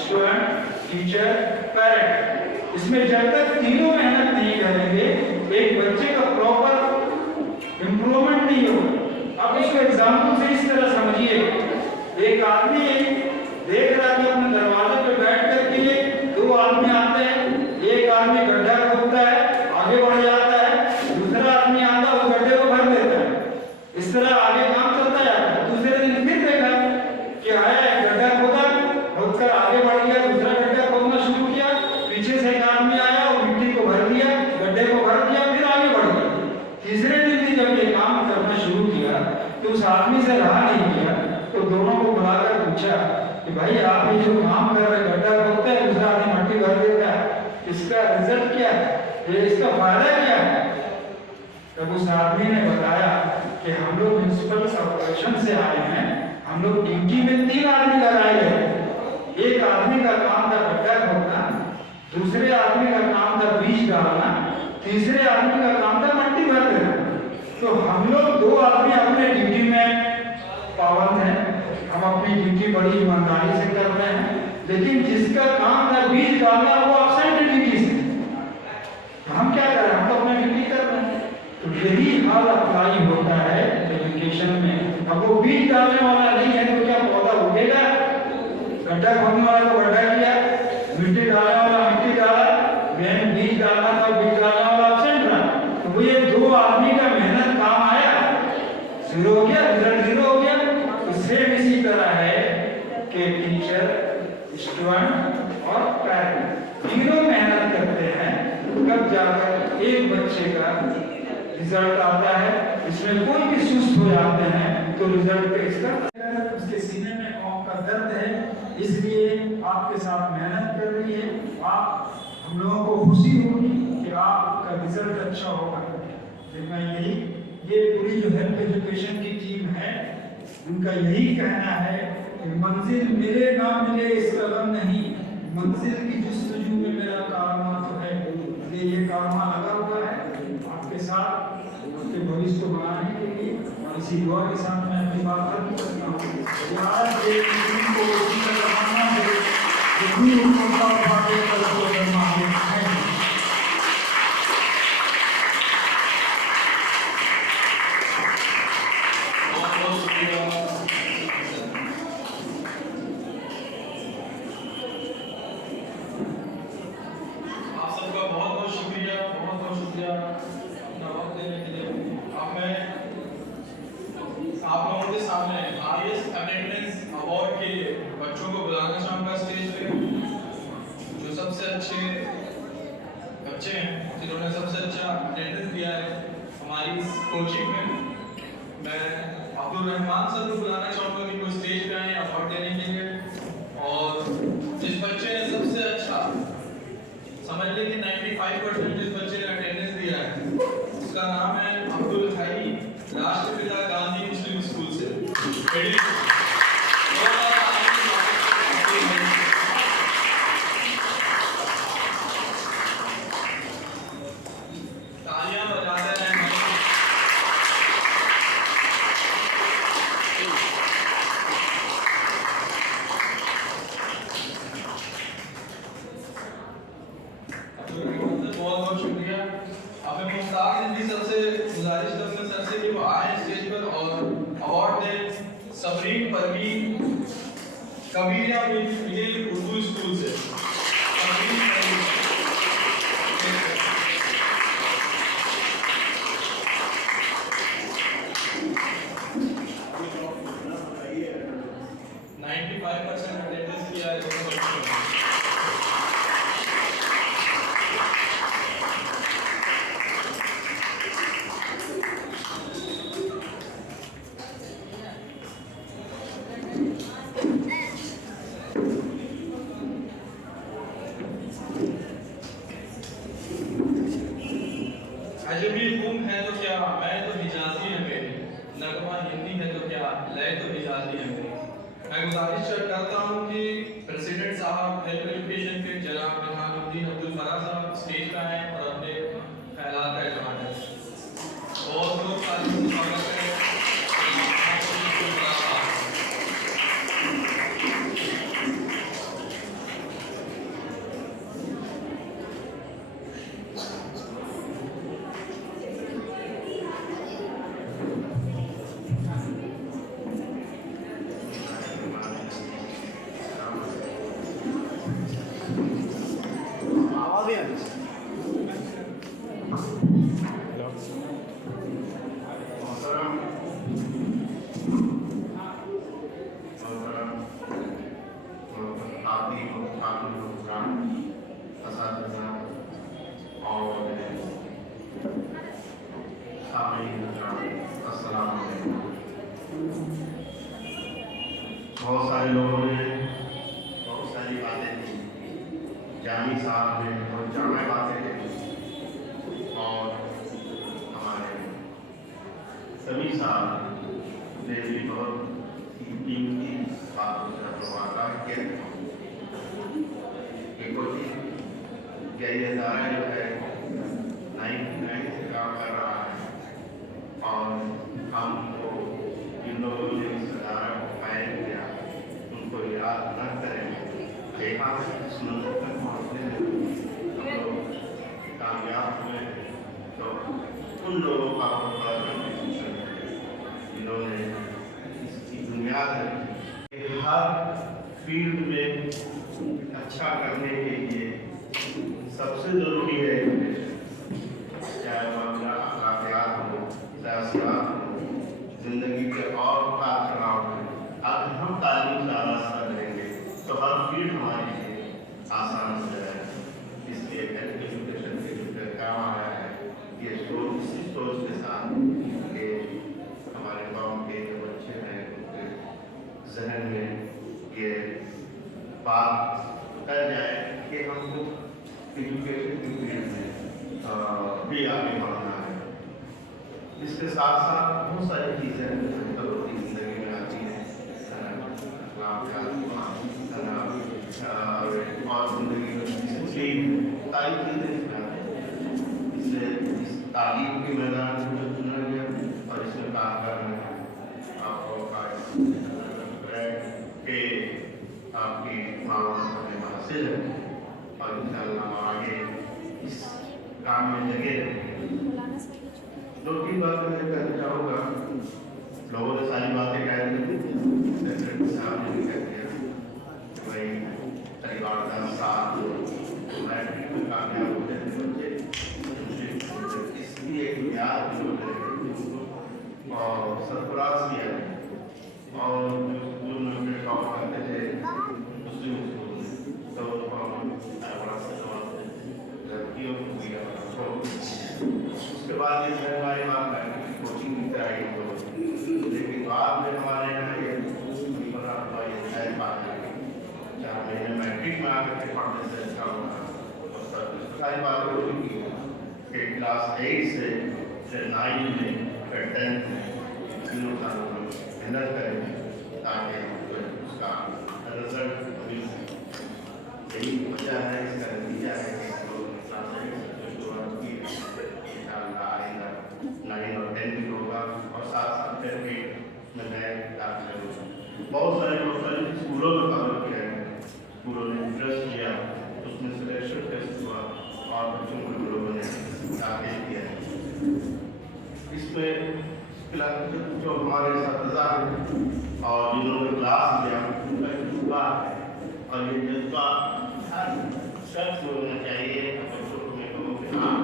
स्टूडेंट, टीचर, पेरेंट। इसमें जब तक तीनों मेहनत नहीं करेंगे एक बच्चे का प्रॉपर इम्प्रूवमेंट नहीं होगा। अब इसको एग्जाम्पल से इस तरह समझिए, एक आदमी देख रहा है अपने दरवाजे पे बैठ करके 2 आदमी आते हैं, एक आदमी गड्ढा खोदता है आगे बढ़ जाता है, दूसरा आदमी आता है वो गड्ढे को भर देता है। इस तरह आगे काम चलता जाता है। दूसरे दिन फिर देखा कि आया गड्ढा खोदा, खोदकर आगे बढ़ गया, दूसरा गड्ढा खोदना शुरू किया, पीछे से एक आदमी आया और मिट्टी को भर दिया, गड्ढे को भर दिया, फिर आगे बढ़ गया। तीसरे दिन भी जब ये काम करना शुरू किया तो उस आदमी से रहा नहीं गया, तो दोनों को बुलाकर पूछा कि भाई आप ये जो काम कर रहे हैं, गड्ढा खोदते हैं, दूसरा आदमी मिट्टी भर देता है, इसका रिजल्ट क्या है, ये इसका फायदा क्या है? तब उस आदमी ने बताया कि हम लोग म्युनिसिपल कॉर्पोरेशन से आए हैं, हम लोग ड्यूटी में 3 आदमी लगाए गए। एक आदमी का काम था गड्ढा खोदना, दूसरे आदमी का काम था बीज डालना, तीसरे आदमी का काम था मिट्टी भर देना। तो हम लोग 2 आदमी अपने ड्यूटी में पाबंद हैं, हम अपनी ड्यूटी बड़ी ईमानदारी से कर रहे हैं, लेकिन जिसका काम था बीज डालना वो एब्सेंट है ड्यूटी से। हम क्या करें, हम तो अपनी ड्यूटी कर रहे हैं। तो यही हाल अप्लाई होता है एजुकेशन में। अब वो बीज डालने वाला नहीं है तो क्या पौधा उगेगा? गड्ढा खोदने वाला तो गड्ढा किया, मिट्टी डालने वाला मिट्टी डाला, मैंने बीज डालना था बीज डालने वाला एब्सेंट रहा, तो वो ये 2 आदमी का मेहनत काम आया, 0 हो गया, रिजल्ट 0 हो गया। तो सेम इसी तरह है कि टीचर, स्टूडेंट और पेरेंट तीनों मेहनत करते हैं, तब जाकर एक बच्चे का रिजल्ट आता है। इसमें कोई भी सुस्त हो जाते हैं तो रिजल्ट पे इसका उसके सीने में कौम का दर्द है, इसलिए आपके साथ मेहनत कर रही है। आप हम लोगों को खुशी होगी कि आपका रिजल्ट अच्छा होगा। मैं यही ये पूरी जो हेल्थ एजुकेशन की टीम उनका यही कहना है कि मंजिल मिले ना मिले इसका गम नहीं, मंजिल की जुस्तजू में मेरा कारवां तो है। इसलिए ये कारवां लगा हुआ है आपके साथ, आपके भविष्य को बनाने के लिए। और इसी दुआ के साथ मैं अपनी बात खत्म करता हूँ। आज एक मीटिंग को इसी तरह मानना है कि भी उनका उठाते कल को मांगे हैं। बहुत बहुत शुक्रिया। आप सबका बहुत बहुत शुक्रिया, बहुत बहुत शुक्रिया अपना वक्त देने के लिए। अब मैं आप लोगों के सामने हाईएस्ट अटेंडेंस अवार्ड के लिए बच्चों को बुलाना चाहूँगा स्टेज पे। जो सबसे अच्छे बच्चे हैं जिन्होंने सबसे अच्छा अटेंडेंस दिया है हमारी इस कोचिंग में, मैं अब्दुल रहमान सर को बुलाना चाहूँगा कि वो स्टेज पे आए अवार्ड देने के लिए। और जिस बच्चे ने सबसे अच्छा समझ लें कि 95% जिस बच्चे ने अटेंडेंस दिया है उसका नाम है अब्दुल हई, राष्ट्रपिता गांधी मुस्लिम स्कूल से। तालियां बजाते रहें। बहुत बहुत शुक्रिया। अब मैं मुख्तार हिंदी सर से गुजारिश करूंगा सर से कि वो आए स्टेज पर और अवार्ड दें सबरीन परवीन कबीरिया मिडिल उर्दू स्कूल से। सबरीन परवीन। 95% अटेंडेंस किया है दोनों बच्चों ने। अजमी गुम है तो क्या मैं तो हिजाजी है मेरी, नगमा हिंदी है तो क्या लय तो हिजाजी है मेरी। मैं गुजारिश करता हूँ कि प्रेसिडेंट साहब हेल्थ एजुकेशन के जनाब मेहमानुद्दीन अब्दुल फराज साहब स्टेज पर आए और अपने ख्यालात का इजहार करें। बहुत बहुत तालियों से स्वागत करें। बहुत सारे लोगों ने बहुत सारी बातें की, जामी साहब ने बहुत जामे बातें की और हमारे समी साहब ने भी बहुत कीमती बातों से वादा किया। ये इदारा जो है 99 से काम कर रहा है और हमको इन लोगों ने इस इदारा को कायम किया उनको याद न करें। देखा इस मंजिल तक पहुँचने में हम लोग कामयाब हुए तो उन लोगों का बहुत बड़ा कंट्रीब्यूशन है जिन्होंने इसकी बुनियाद रखी। हर फील्ड में अच्छा करने के लिए सबसे ज़रूरी है एजुकेशन, चाहे वह अपना अखलाकियात हो, सियासत हो, ज़िंदगी के और उतार चढ़ाव हो। अगर हम तालीम का रास्ता करेंगे तो हर फील्ड हमारे लिए आसान हो जाएगा। इसलिए हेल्थ एजुकेशन के जो काम आया है ये सोच इसी सोच के साथ कि हमारे गाँव के जो बच्चे हैं उनके जहन में ये बात कर जाए कि हमको एजुकेशन की फील्ड में भी आगे बढ़ना है। इसके साथ साथ बहुत सारी चीज़ें ज़रूरत की ज़िंदगी में आती सारी चीज़ें इसमें आती हैं। इससे इस तालीम के मैदान में जो चुना गया और इसमें काम करना है आपको के आपकी मांग हमें हासिल है और इंशाअल्लाह आगे इस काम में लगे रहेंगे। दो तीन बातें मैं कहना चाहूँगा। लोगों ने सारी बातें कह दी, सेक्रेटरी साहब ने भी कह दिया कि भाई परिवार का साथ मैट्रिक में कामयाब होते थे बच्चे, इसकी एक याद और सरफराज किया और जो में टॉप करते थे मुस्लिम स्कूल तो लड़कियों को दिया। उसके बाद ये हमारे वहाँ कोचिंग की कराई तो लेकिन बाद में हमारे यहाँ ये बड़ा बात है 4 महीने मैट्रिक में आकर के पढ़ने से अच्छा होगा। सारी बात हो चुकी है कि क्लास 8 से 9 में फिर 10 में तीनों सालों में मेहनत करें ताकि उसका रिजल्ट मिल सके। यही वजह है, इसका नतीजा है कि शुरुआत की आएगा 9 और 10 भी होगा और साथ 10 भी में नए दाखिले होगा। बहुत सारे स्कूलों में कवर किया है, स्कूलों ने इंटरेस्ट लिया, उसमें सिलेक्शन टेस्ट हुआ और बच्चों को लोगों ने दाखिल किया। इसमें जो हमारे साथीदार हैं और जिन्होंने क्लास लिया उनका जज्बा है और ये जज्बा हर शख्स में होना चाहिए। बच्चों को मैं कहूँ कि आप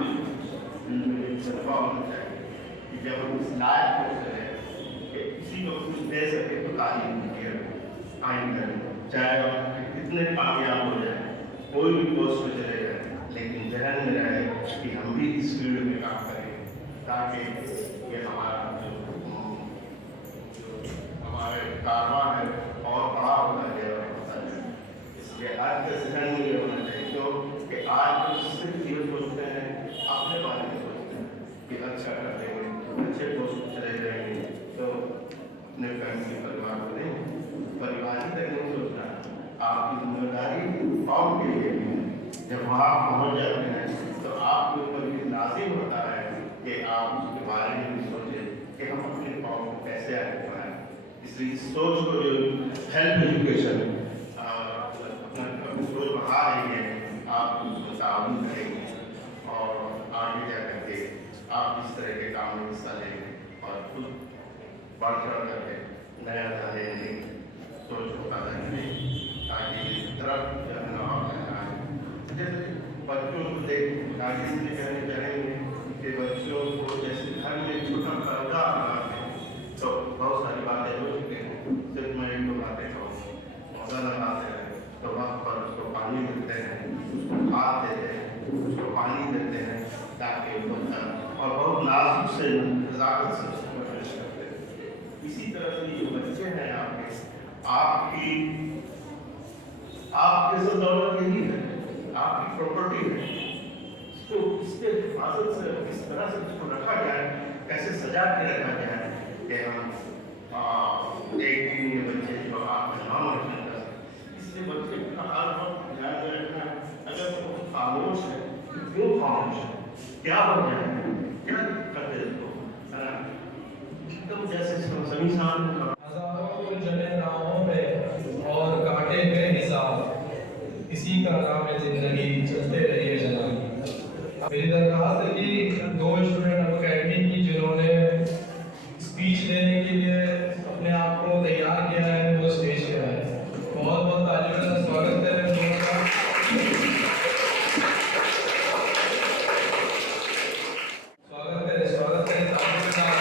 इनमें जज्बा होना चाहिए कि जब हम इस लायक हो सके कि किसी को कुछ दे सके तो तालीम कायम करें, चाहे आप कितने कामयाब हो जाए, कोई भी पोस्ट में चले जाए, लेकिन जहन में रहे कि हम भी इस फील्ड में काम करें ताकि ये हमारा हमारे कारोबार है और बड़ा होता है। इसलिए आज के जहन में ये होना चाहिए क्योंकि आज तो सिर्फ ये सोचते हैं अपने बारे में सोचते हैं कि अच्छा कर देंगे, अच्छे पोस्ट में चले जाएंगे तो अपने फैमिली परिवार को देंगे। परिवार ही तक नहीं सोचना, आपकी जिम्मेदारी कौम के लिए भी है। जब वहाँ पहुँच जाते हैं तो आपके ऊपर भी लाजिम होता है कि आप उसके बारे में भी सोचें कि हम अपने कौम को कैसे आगे बढ़ाएं। इसलिए इस सोच को जो हेल्थ एजुकेशन सोच बढ़ा रही है, आप उसको ताउन करेंगे और आगे जा करके आप इस तरह के काम में हिस्सा लेंगे और खुद बढ़ चढ़ करके नया लेंगे, सोच को पैदा करेंगे ताकि तरफ जैसे बच्चों को देख गार्जियन से कहने चाहेंगे कि बच्चों को जैसे घर में छोटा पर्दा बनाते हैं तो बहुत सारी बातें हो चुकी हैं। सिर्फ मैं एक दो बातें कहूँ, मौका लगाते हैं तो वक्त पर उसको पानी देते हैं, उसको खाद देते हैं, उसको पानी देते हैं ताकि बच्चा और बहुत नाजुक से नज़ाकत से उसको परवरिश करते हैं। इसी तरह से ये बच्चे हैं आपके सब दौलत यही है, आपकी प्रॉपर्टी है। तो इसके हिफाजत से किस तरह से उसको रखा जाए, कैसे सजा के रखा जाए कि हम एक दिन ये बच्चे जो आपका नाम रखने का, इसलिए बच्चे का हर वक्त ध्यान में रखना। अगर वो खामोश है क्यों खामोश है, क्या वजह है, क्या दिक्कत है इसको, एकदम जैसे सभी सामने हजारों जने राहों में और कांटे में हिसाब, इसी का नाम है जिंदगी, चलते रहिए जनाब। मेरी दरख्वास्त है कि 2 स्टूडेंट अब अकेडमी की जिन्होंने स्पीच देने के लिए अपने आप को तैयार किया है वो स्टेज पे आए। बहुत बहुत तालियों का स्वागत करें दोनों का। स्वागत करें तालियों के साथ।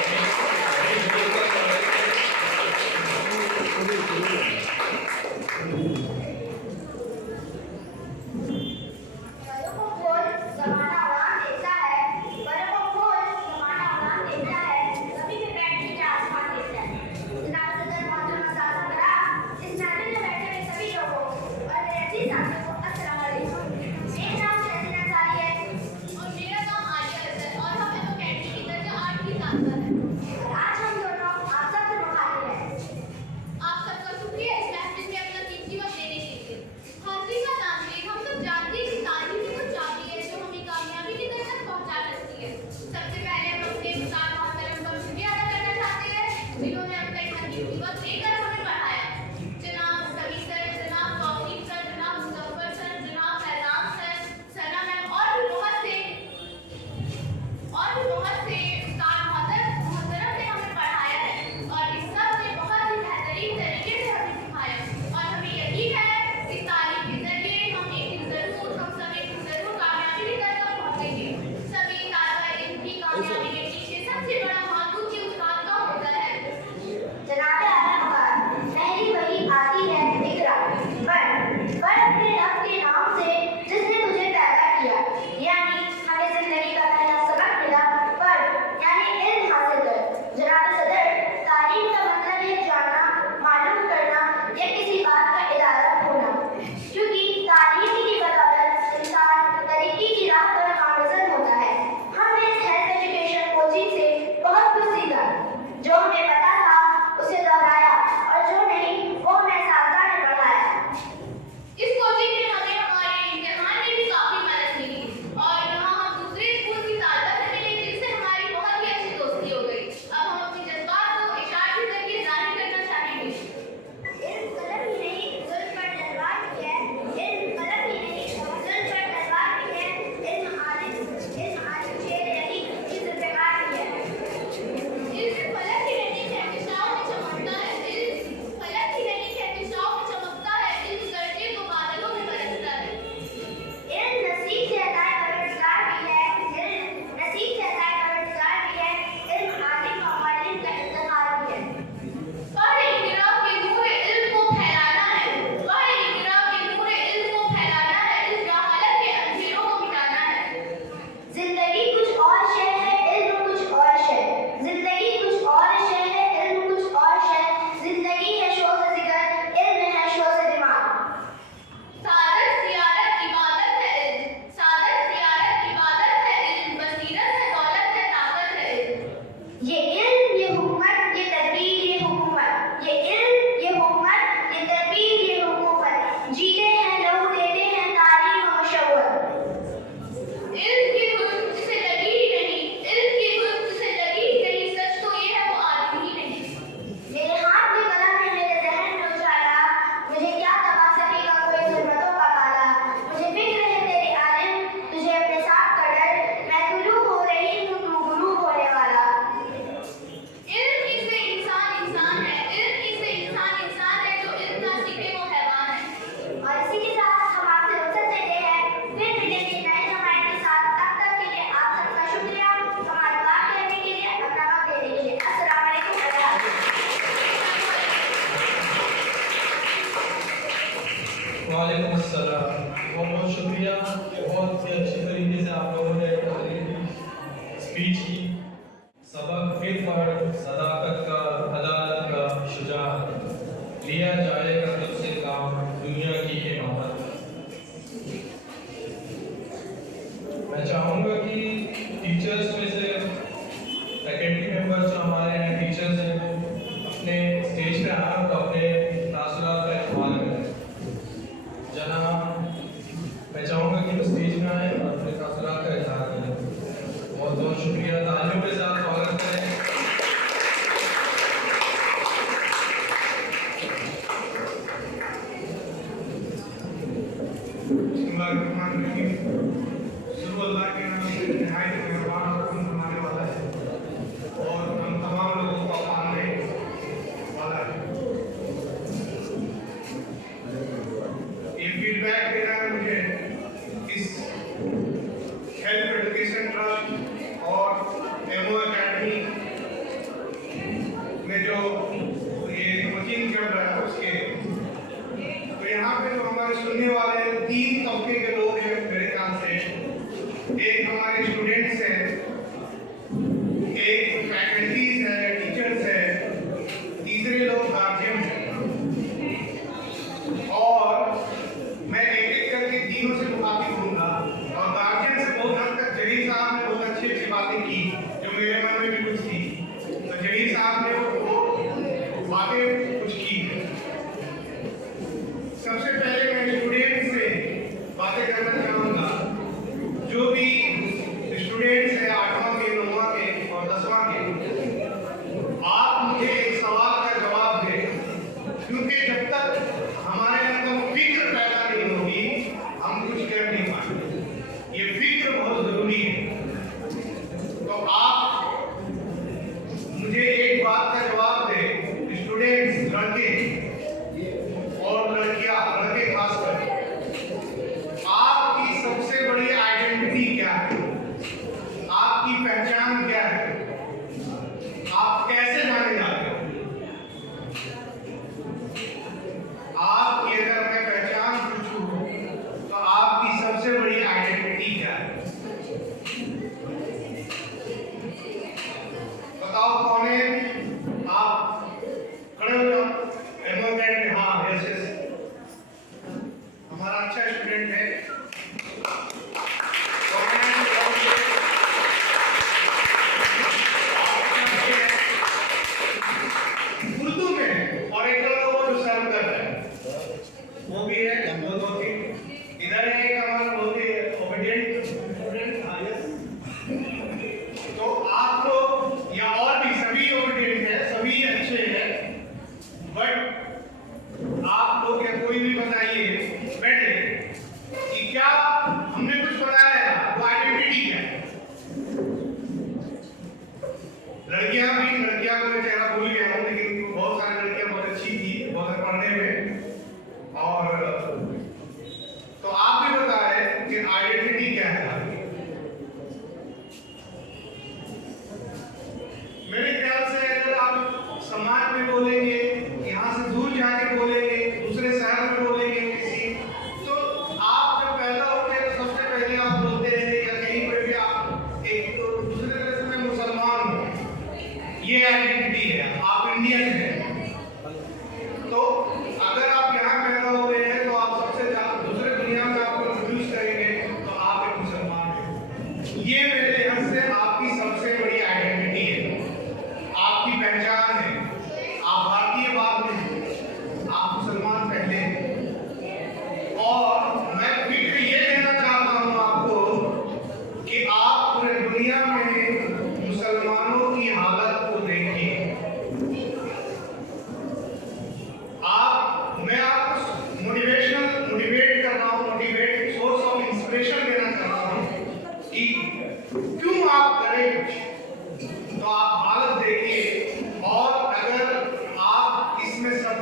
वक्त लेकर हमें पढ़ाया। जनाब सभी सर, जनाब तौफीक सर, जनाब मुजफ्फर सर, जनाब फैजान सर, सना मैम और भी बहुत से उस्ताद मोहतरम ने हमें पढ़ाया है और इस सब ने बहुत ही बेहतरीन तरीके से हमें सिखाया और हमें यकीन है इस तालीम के जरिए हम सब एक दिन जरूर कामयाबी की तरफ पहुंचेंगे। सभी तालिबा इल्म की कामयाबी के पीछे सबसे बड़ा हाथ उनके उस्ताद का होता है। जनाब आलमकार, पहली वही आती है इकरा, पर अपने रब के नाम से जिसने तुझे पैदा किया, यानी हमें जिंदगी का पहला सबक मिला, पर यानी इल्म हासिल कर। जनाब सदर, तालीम का मतलब है जानना, मालूम करना या किसी बात का इरादा होना, क्योंकि तालीम की बदौलत इंसान तरक्की की राह पर गामज़न होता है। हमने इस हेल्थ एजुकेशन कोचिंग से बहुत कुछ सीखा, जो हमें पता था उसे दोहराया और जो नहीं वो हमें साजा ने पढ़ाया। इस कोचिंग में हमें हमारे इम्तिहान में भी काफी मदद मिली और यहाँ हम दूसरे स्कूल की तालिबा से मिले जिनसे हमारी बहुत ही अच्छी दोस्ती हो गई। अब हम अपने जज्बात को इशारे के जरिए जाहिर करना चाहेंगे। इल्म कलम ही नहीं जुल्म पर तलवार भी है, इल्म कलम ही नहीं जुल्म पर तलवार भी है, इल्म आलिम शेर यही की ज़िम्मेदार भी है। इल्म फलक की रैनी के दिशाओं में चमकता है, इल्म फलक की रैनी के दिशाओं में चमकता है, इल्म गरजे को बादलों में बरसता है। इल्म नसीब से अताए परवरदिगार भी है, इल्म नसीब से अताए परवरदिगार भी है, इल्म आलिम और मुअल्लिम का इंतखाब भी है। पढ़ इक़रा के नूर इल्म को फैलाना है, पढ़ इक़रा के नूर इल्म को फैलाना है, इस जहालत के अंधेरों को मिटाना है। जिंदगी कुछ और शय है, इल्म कुछ और शय। जिंदगी कुछ और शय है, इल्म कुछ और शय। जिंदगी है शोज़ जिगर, इल्म है शोज़ दिमाग। सादत ज़ियारत इबादत है इल्म, सादत ज़ियारत इबादत है इल्म, बसीरत है दौलत है ताकत है इल्म। ये इल्म, ये हुकूमत, ये तदबीर, ये हुकूमत। ये इल्म, ये हुकूमत, ये तदबीर, ये हुकूमत। जीते हैं लोग, देते हैं तालीम और मशव्वत। इल्म की धुन जिसे लगी ही नहीं, इल्म की धुन जिसे लगी ही नहीं, सच तो ये है वो आदमी ही नहीं। मेरे हाथ में कलम है, मेरे ज़हन में उजाला, मुझे क्या दबा सकेगा कोई ज़ुल्मतों का ताला। मुझे फिक्र है तेरे आलिम, तुझे अपने साथ कर डर, मैं तुलू हो रही हूँ, तू गुलू होने वाला। इल्म ही से इंसान इंसान है, इल्म ही से इंसान इंसान है, जो इल्म ना सीखे वो हैवान है। और इसी के साथ हम आपसे रुखसत लेते हैं, फिर मिलेंगे नए जमात के साथ। तब तक के लिए आप सबका शुक्रिया, हमारी बात कहने के लिए, अपना वक्त देने के लिए। अस्सलाम वालेकुम। वालेकुम अस्सलाम। बहुत शुक्रिया, बहुत ही अच्छी तरीके से आप लोगों ने स्पीच की। सबक फिर पढ़, सदाकत का, अदालत का, शुजाअत, लिया जाएगा तुझसे काम, दुनिया की इमामत। मैं चाहूँगा कि टीचर्स में से फैकल्टी मेंबर्स जो हमारे हैं, टीचर्स हैं, वो अपने स्टेज पे आए और अपने तासुरात का इस्तेमाल करें। जनाब, मैं चाहूँगा कि वो स्टेज में आए और अपने तासुरात का इजहार करें। बहुत बहुत शुक्रिया, तालियों के साथ स्वागत करें। बिस्मिल्लाहिर्रहमानिर्रहीम। शुरू अल्लाह के नाम से निहायत मेहरबान और रहम फरमाने वाला है और हम तमाम लोगों को पालने वाला है। ये फीडबैक देना है मुझे इस हेल्थ एजुकेशन ट्रस्ट और एमओ अकेडमी में जो ये कोचिंग चल रहा है उसके, तो यहाँ पे जो हमारे सुनने वाले 3 तबके के लोग हैं मेरे ख्याल से। एक हमारे स्टूडेंट्स हैं, एक फैकल्टीज है, टीचर्स है, तीसरे लोग गार्जियन हैं। और मैं एक एक करके तीनों से मुखातिब होऊंगा और गार्जियन से बहुत हद तक जलील साहब ने बहुत अच्छी अच्छी बातें की जो मेरे मन में भी कुछ थी, तो जलील साहब ने वो बातें कुछ की। सबसे पहले मैं स्टूडेंट से बातें करना चाहूँगा। जो भी स्टूडेंट्स हैं 8वां के, 9वां के और 10वां के, आप मुझे एक सवाल का जवाब बोलेंगे, दूसरे शहर में बोलेंगे किसी, तो आप जब पैदा होते हैं तो सबसे पहले आप बोलते हैं या कहीं पर भी आप एक तो दूसरे तरह से मैं मुसलमान हूँ, ये आइडेंटिटी है, आप इंडियन हैं। तो अगर आप यहाँ पैदा हुए हैं तो आप सबसे दूसरे दुनिया में आपको इंट्रोड्यूस करेंगे तो आप एक मुसलमान हैं। ये मेरे लिहाज से आपकी सबसे बड़ी आइडेंटिटी है, आपकी पहचान है। आप भारतीय बाद में, आप मुसलमान पहले हैं। और मैं फिर ये कहना चाहता हूँ आपको कि आप पूरे दुनिया में मुसलमानों की हालत को देखिए। मैं आपको मोटिवेट कर रहा हूँ, सोर्स ऑफ इंस्पिरेशन देना चाहता हूँ कि क्यों आप करें कुछ, तो आप हालत देखिए। और अगर आप इसमें सब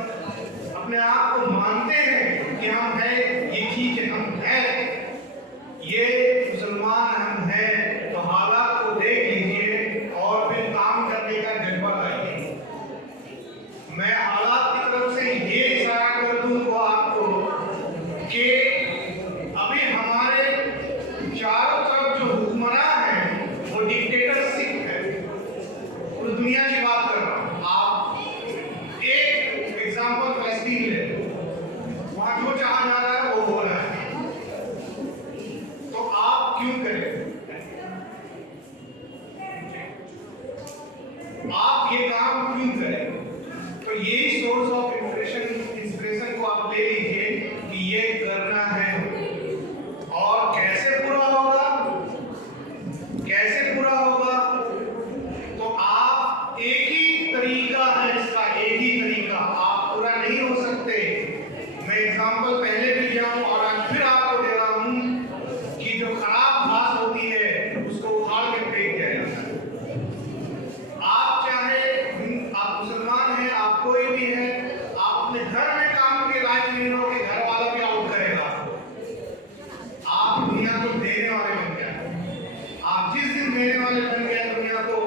अपने आप को मानते हैं कि हम हैं, ये ठीक है, हम हैं, ये मुसलमान हम हैं, तो हालात को देख लीजिए और फिर काम करने का जज्बा लाइए। मैं हालात की तरफ से ये इशारा कर दूं तो आपको कि अभी हमारे चारों तरफ जो हुक्मरान हैं वो डिक्टेटरशिप है। पूरी दुनिया की बात कर रहा हूँ। आप एक एग्जांपल फलस्तीन ले, वहां जो चाहा जा रहा है वो हो रहा है, तो आप क्यों करें? आप ये काम क्यों करें? तो यही सोर्स ऑफ इंस्पिरेशन को आप ले लीजिए कि ये करना है। और कैसे पूरा होगा, कैसे पूरा होगा? तो आप एक ही तरीका है इसका, एक ही तरीका, आप पूरा नहीं हो सकते। मैं एग्जांपल पहले भी दिया हूं और आज फिर आपको दे रहा हूं कि जो खराब घास होती है उसको उखाड़ के फेंक दिया जाता है। आप चाहे आप मुसलमान हैं, आप कोई भी है, आप अपने घर में काम के लायक नहीं रहोगे, घर वाला भी आउट करेगा। आप दुनिया को देने वाले बन गए। आप जिस दिन देने वाले बन गए दुनिया को,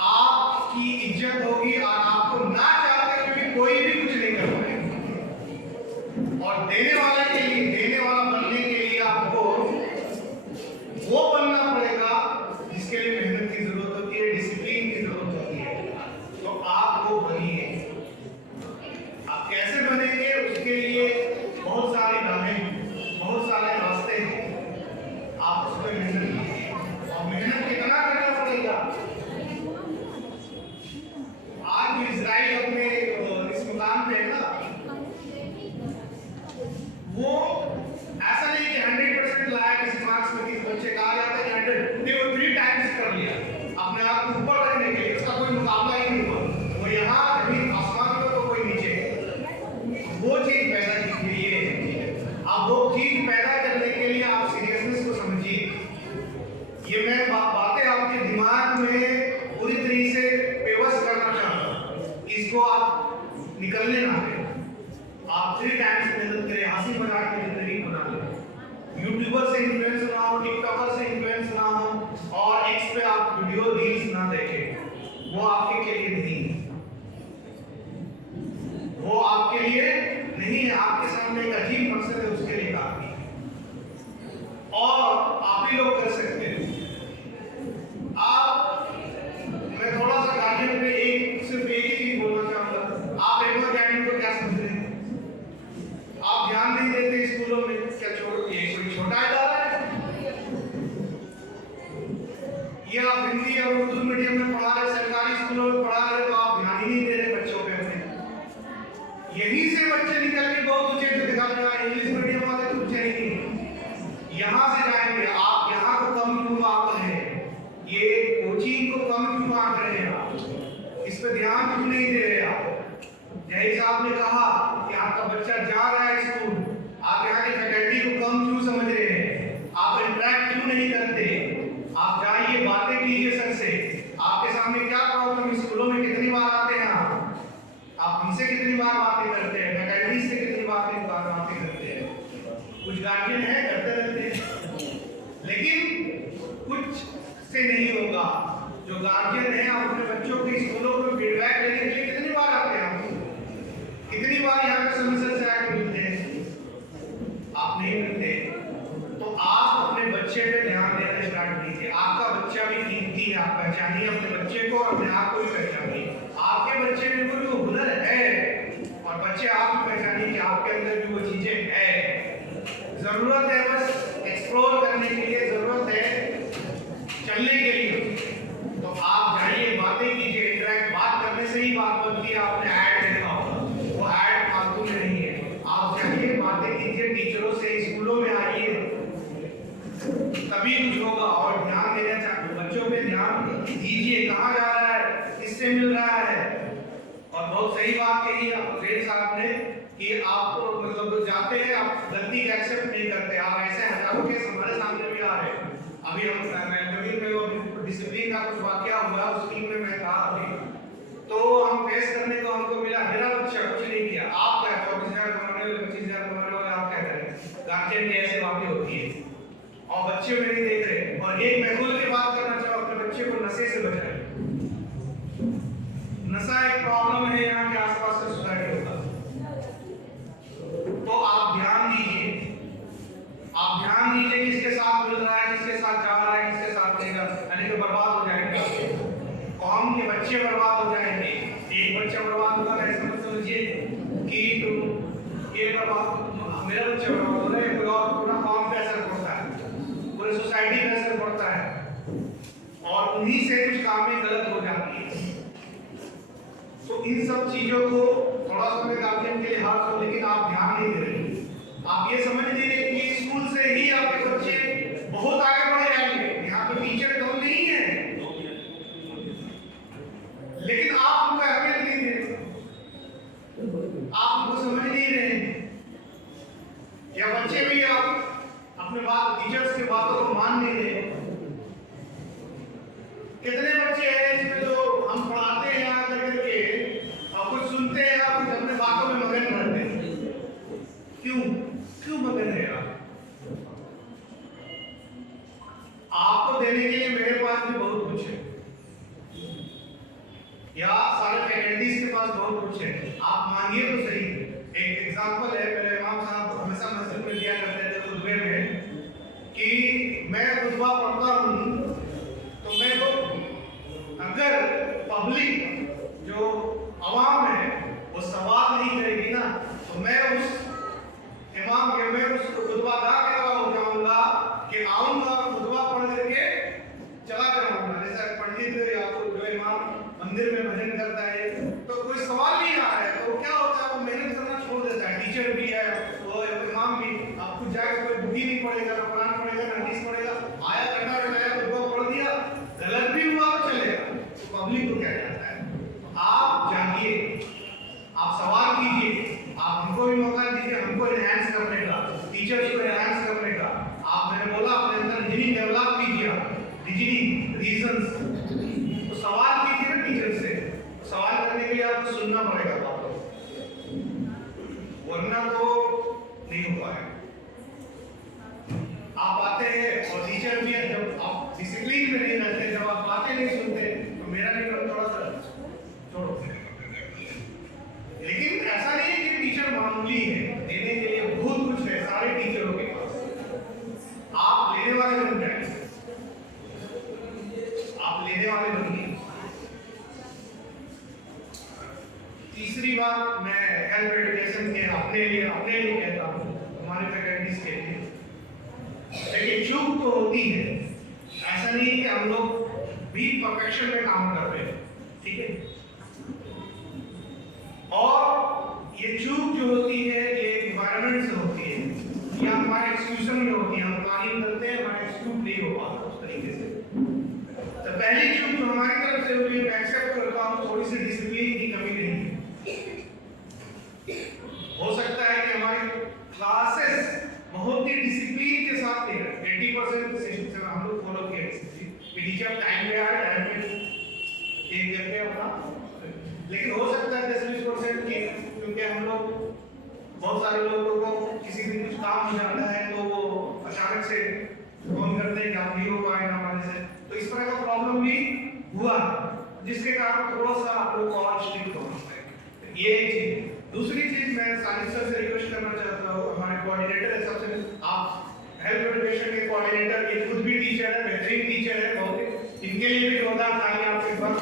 आपकी इज्जत होगी और आपको ना चाहते हुए कोई भी कुछ नहीं कर पाएगा। और देने वाले के लिए, देने वाला बनने के लिए आपको वो बनना पड़ेगा जिसके लिए मेहनत की जरूरत होती है, डिसिप्लिन की जरूरत होती है। तो आप वो बनिए। आप कैसे बनेंगे उसके लिए बहुत सारी राहें, बहुत सारे रास्ते हैं। आप उस पर मेहनत कीजिए। और मेहनत कितना करना पड़ेगा? आज जो इजराइल अपने इस मुकाम पे है ना, वो ऐसा नहीं कि 100% लाया किसी मार्क्स में, किसी बच्चे कहा जाता है कि 100 नहीं, वो 3 टाइम्स कर लिया अपने आप को ऊपर रखने के लिए। उसका कोई मुकाबला ही नहीं हुआ। वो यहाँ जमीन आसमान में तो कोई नीचे, वो चीज पैदा की गई है। अब वो चीज पैदा करने के लिए आप सीरियसनेस को समझिए। ये मैं बातें आपके दिमाग में पूरी तरीके से पेवस करना चाहता हूँ, इसको आप निकलने ना दें। आप 3 टाइम्स मेहनत करें, हंसी मजाक की जिंदगी बना लें। यूट्यूबर से इन्फ्लुएंस ना हो, टिकटॉकर से इन्फ्लुएंस ना हो और एक्स पे आप वीडियो रील्स ना देखें। वो आपके के लिए नहीं है, वो आपके लिए नहीं है। आपके सामने एक अजीब मकसद है, उसके लिए काफी है। और आप ही लोग कर सकते हैं। आप, मैं थोड़ा सा गार्जियन पे सिर्फ एक ही चीज बोलना चाहूंगा। आप एक गार्जियन को क्या समझ रहे हैं? आप ध्यान नहीं देते स्कूलों में, क्या ये कोई छोटा इदारा है? ये आप हिंदी और उर्दू मीडियम में पढ़ा रहे, सरकारी स्कूलों में पढ़ा रहे, तो आप ध्यान ही नहीं दे रहे बच्चों पे अपने। यहीं से बच्चे निकल के बहुत ऊंचे दिखा रहे हैं। इंग्लिश मीडियम वाले तो ऊंचे नहीं, यहाँ से जाएंगे। आप यहाँ को कम क्यों आंक रहे हैं? ये कोचिंग को कम क्यों आंक रहे हैं? आप इस पे ध्यान क्यों नहीं दे रहे? आप जय साहब ने कहा कि आपका बच्चा जा रहा है स्कूल, आप यहाँ की फैकल्टी को कम क्यों समझ रहे हैं? आप इंटरेक्ट क्यों नहीं करते? आप जाइए, बातें कीजिए सर से। आपके सामने क्या प्रॉब्लम, स्कूलों में कितनी बार आते हैं आप हमसे कितनी बार बातें करते हैं, फैकल्टी से कितनी बातें करते हैं। कुछ गार्जियन है करते रहते हैं, लेकिन कुछ से नहीं होगा। जो गार्जियन है, आप अपने बच्चों के स्कूलों में फीडबैक लेने के लिए कितनी बार आते हैं? कितनी बार यहाँ और बच्चे आप भी पहचानिए कि आपके अंदर भी वो चीजें है। जरूरत है बस एक्सप्लोर करने के लिए, जरूरत है चलने के लिए। तो आप जाइए, बातें कीजिए, इंटरेक्ट, बात करने से ही बात बनती है। आपने ऐड देखा होगा, वो ऐड फालतू में नहीं है। आप जाइए, बातें कीजिए टीचरों से, स्कूलों में आइए, तभी कुछ होगा। और ध्यान देना चाहिए, बच्चों पे ध्यान दीजिए, कहाँ जा रहा है, किससे मिल रहा है। और बहुत सही बात कही रेड साहब ने कि आप मतलब जाते हैं, आप गलती का एक्सेप्ट नहीं करते। आप ऐसे हजारों केस हमारे सामने भी आ रहे हैं। अभी हम डिसिप्लिन का कुछ वाकया हुआ, उस टीम में मैं था अभी, तो हम फेस करने को हमको मिला, मेरा बच्चा कुछ नहीं किया, आप क्या 24,000 कमाने वाले 25,000 कमाने वाले आप क्या करें। गार्जियन की ऐसे बातें होती है और बच्चे में नहीं देख रहे। और एक मैं खुल के बात करना चाहूँ, अपने बच्चे को नशे से बचाएं। नशा एक प्रॉब्लम है यहाँ के आसपास के सोसाइटी का। तो आप ध्यान दीजिए, आप ध्यान दीजिए किसके साथ मिल रहा है, किसके साथ जा रहा है, किसके साथ नहीं जा रहा है। यानी कि बर्बाद हो जाएंगे, कौम के बच्चे बर्बाद हो जाएंगे। एक बच्चा बर्बाद होगा, ऐसा मत समझिए कि तुम ये बर्बाद, मेरा बच्चा बर्बाद हो रहा है, कोई और पूरा कौम पे असर पड़ता है, पूरे सोसाइटी पे असर पड़ता है और उन्हीं से कुछ कामें गलत हो जाती है। तो इन सब चीजों को थोड़ा सा मैं गार्जियन के लिए हाथ हो, लेकिन आप ध्यान नहीं दे रहे। आप ये समझ नहीं रहे कि स्कूल से ही आपके बच्चे बहुत आगे बढ़ जाएंगे। यहाँ पे टीचर कम नहीं है, लेकिन आप उनको अहमियत नहीं दे रहे, आप उनको समझ नहीं रहे। या बच्चे भी आप अपने बात टीचर्स की बातों को मान नहीं रहे। कितने बच्चे हैं इसमें जो हम पढ़ाते हैं यहाँ करके और कुछ सुनते हैं या कुछ अपने बातों में मगन रहते हैं। क्यों मगन है आपको देने के लिए मेरे पास भी बहुत कुछ है, या सारे फैकल्टीज के पास बहुत कुछ है, आप मांगिए तो सही। एक एग्जांपल है, मेरे इमाम साहब हमेशा मस्जिद में दिया करते थे खुतबे में कि मैं खुतबा पढ़ता हूँ तो मैं तो अगर पब्लिक जो आवाम है वो सवाल नहीं करेगी ना, तो मैं उस इमाम के मैं उस खुतबा गा के हो जाऊंगा कि आऊंगा खुतबा पढ़ करके चला जाऊंगा। जैसा पंडित या तो जो इमाम मंदिर में भजन करता है तो कोई सवाल नहीं आ रहा है तो क्या होता है, वो मेहनत करना छोड़ देता है। टीचर भी है, वो इमाम भी, आपको जाके कोई बुक ही नहीं पढ़ेगा, ना कुरान पढ़ेगा, ना हदीस पढ़ेगा, आया घंटा लगाया खुतबा पढ़ दिया, गलत भी हुआ तो चलेगा, तो पब्लिक को क्या जाता है। आप जागिए, आप सवाल कीजिए, आप हमको भी मौका दीजिए, हमको एनहांस करने का, टीचर्स को एनहांस करने का। आप मैंने बोला अपने अंदर रीजनिंग डेवलप कीजिए, रीजनिंग रीजंस, तो सवाल कीजिए ना टीचर से। सवाल करने के लिए आपको सुनना पड़ेगा बातों, वरना तो नहीं हो पाएगा। आप आते हैं और टीचर भी है, जब आप डिसिप्लिन में नहीं रहते, जब आप बातें नहीं सुनते तो मेरा नहीं कर, थोड़ा सा छोड़ो। लेकिन ऐसा नहीं है कि टीचर मामूली है, देने के लिए बहुत कुछ है सारे टीचरों के पास। आप लेने वाले बन जाए, आप लेने वाले बनिए। तीसरी बात मैं हेल्थ एजुकेशन के अपने लिए कहता हूँ, हमारे फैकल्टीज के लिए, लेकिन चूक तो होती है। ऐसा नहीं है कि हम लोग भी परफेक्शन में काम कर रहे हैं, ठीक है। और ये चूक जो होती है ये एनवायरनमेंट से होती है या हमारे इंस्टीट्यूशन में होती है। हम प्लानिंग करते हैं, हमारा इंस्टीट्यूट नहीं हो पाता उस तरीके से। तो पहली चूक जो हमारी तरफ से हुई, मैं एक्सेप्ट करता हूँ, थोड़ी सी डिसिप्लिन की कमी नहीं है। हो सकता है कि हमारी क्लासेस बहुत ही डिसिप्लिन के साथ नहीं है, 80% सिस्टम हम लोग फॉलो किए कि टीचर टाइम पे आए, टाइम पे एक करके अपना, लेकिन हो सकता है 10-20% की, क्योंकि हम लोग बहुत सारे लोगों को किसी दिन कुछ काम हो जाता है तो वो अचानक से फोन करते हैं कि आप नहीं हो पाएगा हमारे से, तो इस तरह का प्रॉब्लम भी हुआ, जिसके कारण थोड़ा सा आप लोग को और स्ट्रिक्ट होना पड़ेगा। ये एक चीज। दूसरी चीज मैं सानिक सर से रिक्वेस्ट करना चाहता हूँ, हमारे कोऑर्डिनेटर है, सबसे आप हेल्थ एजुकेशन के कोऑर्डिनेटर, ये खुद भी टीचर है, बेहतरीन टीचर है बहुत, इनके लिए भी जोरदार ताली आपके पास।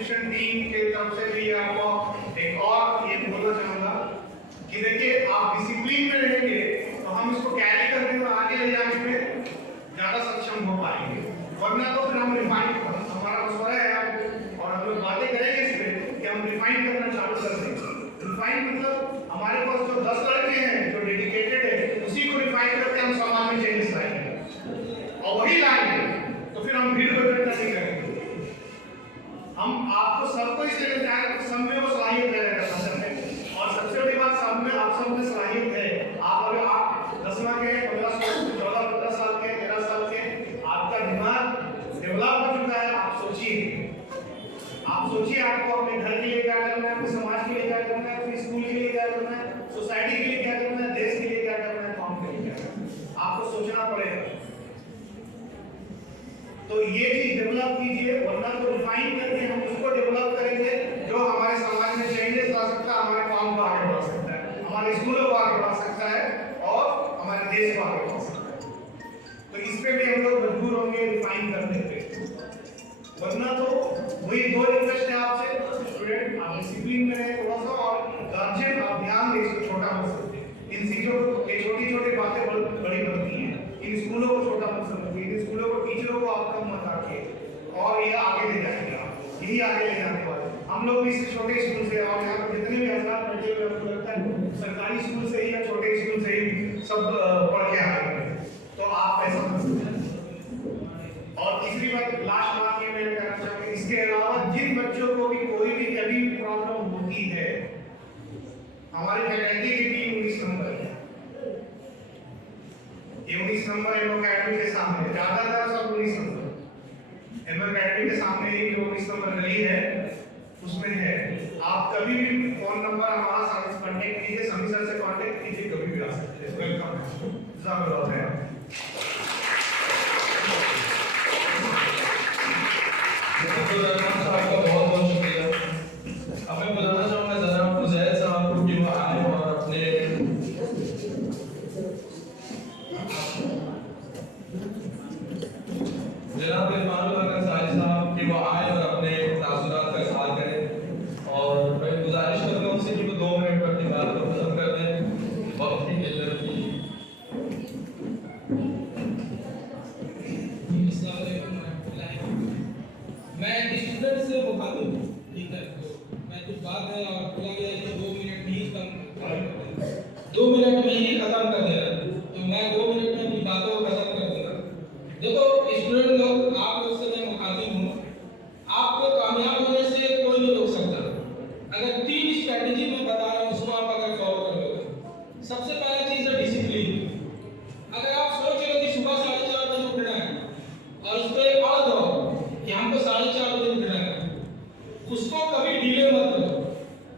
एजुकेशन टीम के तरफ से भी आपको एक और ये बोलना चाहूँगा कि देखिए आप डिसिप्लिन में रहेंगे तो हम इसको कैरी करने में आगे ले जाने में ज़्यादा सक्षम हो पाएंगे, वरना तो फिर हम रिफाइन हमारा मशवरा है और हम लोग बातें करेंगे इस पर कि हम रिफाइन करना चालू कर देंगे। रिफाइन मतलब हमारे पास जो 10 लड़के हैं जो डेडिकेटेड है उसी को रिफाइन करके हम समाज में चेंजेस लाएंगे और वही लाएंगे तो फिर हम भीड़ इकट्ठा नहीं करेंगे। हम आपको सबको इसलिए सब में वो सलाहियत रहेगा और सबसे बड़ी बात सब में आप सब में सलाहियत है। आप अगर आप 10वां के 14 साल के 13 साल के आपका दिमाग डेवलप हो चुका है। आप सोचिए आपको अपने घर के लिए क्या करना है, अपने समाज के लिए क्या करना है, अपने स्कूल के लिए क्या करना है, सोसाइटी के लिए क्या करना है, देश के लिए क्या करना है, कौम के लिए क्या करना है, आपको सोचना पड़ेगा। तो ये चीज डेवलप कीजिए, वरना तो रिफाइन करके हम उसको डेवलप करेंगे जो हमारे समाज में चेंजेस ला सकता है, हमारे कौम को आगे बढ़ा सकता है, हमारे स्कूलों को आगे बढ़ा सकता है और हमारे देश को आगे बढ़ा सकता है। तो इस पे भी हम लोग मजबूर होंगे रिफाइन करने पे, वरना तो वही दो रिक्वेस्ट है आपसे, स्टूडेंट आप डिसिप्लिन में रहें थोड़ा सा और गार्जियन आप ध्यान दें इसको छोटा मत समझिए। इन चीजों को ये छोटी-छोटी बातें बड़ी बनती हैं, इन स्कूलों को छोटा मत समझिए, इन स्कूलों को टीचरों को आप कम मत आके और ये आगे ले जाएंगे आपको, यही आगे ले जाने वाले। हम लोग भी इस छोटे स्कूल से और यहाँ पर जितने भी हज़ार बैठे हुए आपको लगता है सरकारी स्कूल से ही या छोटे स्कूल से ही सब पढ़ के आए हैं, तो आप ऐसा मत समझिए। और तीसरी बात, लास्ट बात ये मैं कहना चाहूँगा, इसके अलावा जिन बच्चों को भी कोई भी कभी प्रॉब्लम होती है, हमारी फैकल्टी की टीम 19 नंबर है, ये 19 नंबर एमओ अकेडमी के सामने ज्यादातर सब 19 नंबर एमओ अकेडमी के सामने ही जो 19 नंबर गली है उसमें है। आप कभी भी फोन नंबर हमारा साथ कांटेक्ट कीजिए, समी सर से कांटेक्ट कीजिए, कभी भी आ सकते हैं। वेलकम, जजाकल्लाह खैर। आपका बहुत बहुत शुक्रिया। अब मैं बताना चाहूँगा जनाब मुज़ैद साहब को कि वो आए और अपने जनाब इरफानुल हक अंसारी साहब कि वो आए और अपने तासुरात का इज़हार करें और मैं गुजारिश करूँगा उनसे कि वो 2 मिनट पर अपनी बात को खत्म कर दें। वक्त की किल्लत की मैं स्टूडेंट से मुखातिब हूँ, ठीक है, तो मैं कुछ बात है और बोला गया कि 2 मिनट में ही खत्म 2 मिनट में ही खत्म कर देना, तो मैं 2 मिनट में अपनी बातों को खत्म कर दूंगा। देखो स्टूडेंट लोग, आप लोग से मैं मुखातिब हूँ, आपको कामयाब होने से कोई नहीं रोक सकता। अगर 3 स्ट्रैटेजी मैं बता रहा हूँ उसको आप अगर फॉलो कर लोगे, सबसे पहला चीज़ है डिसिप्लिन। अगर आप सोच रहे हो कि सुबह 4:30 बजे उठना है और उस पर अड़ दो कि हमको 4:30 बजे उठना है, उसको कभी डिले मत करो।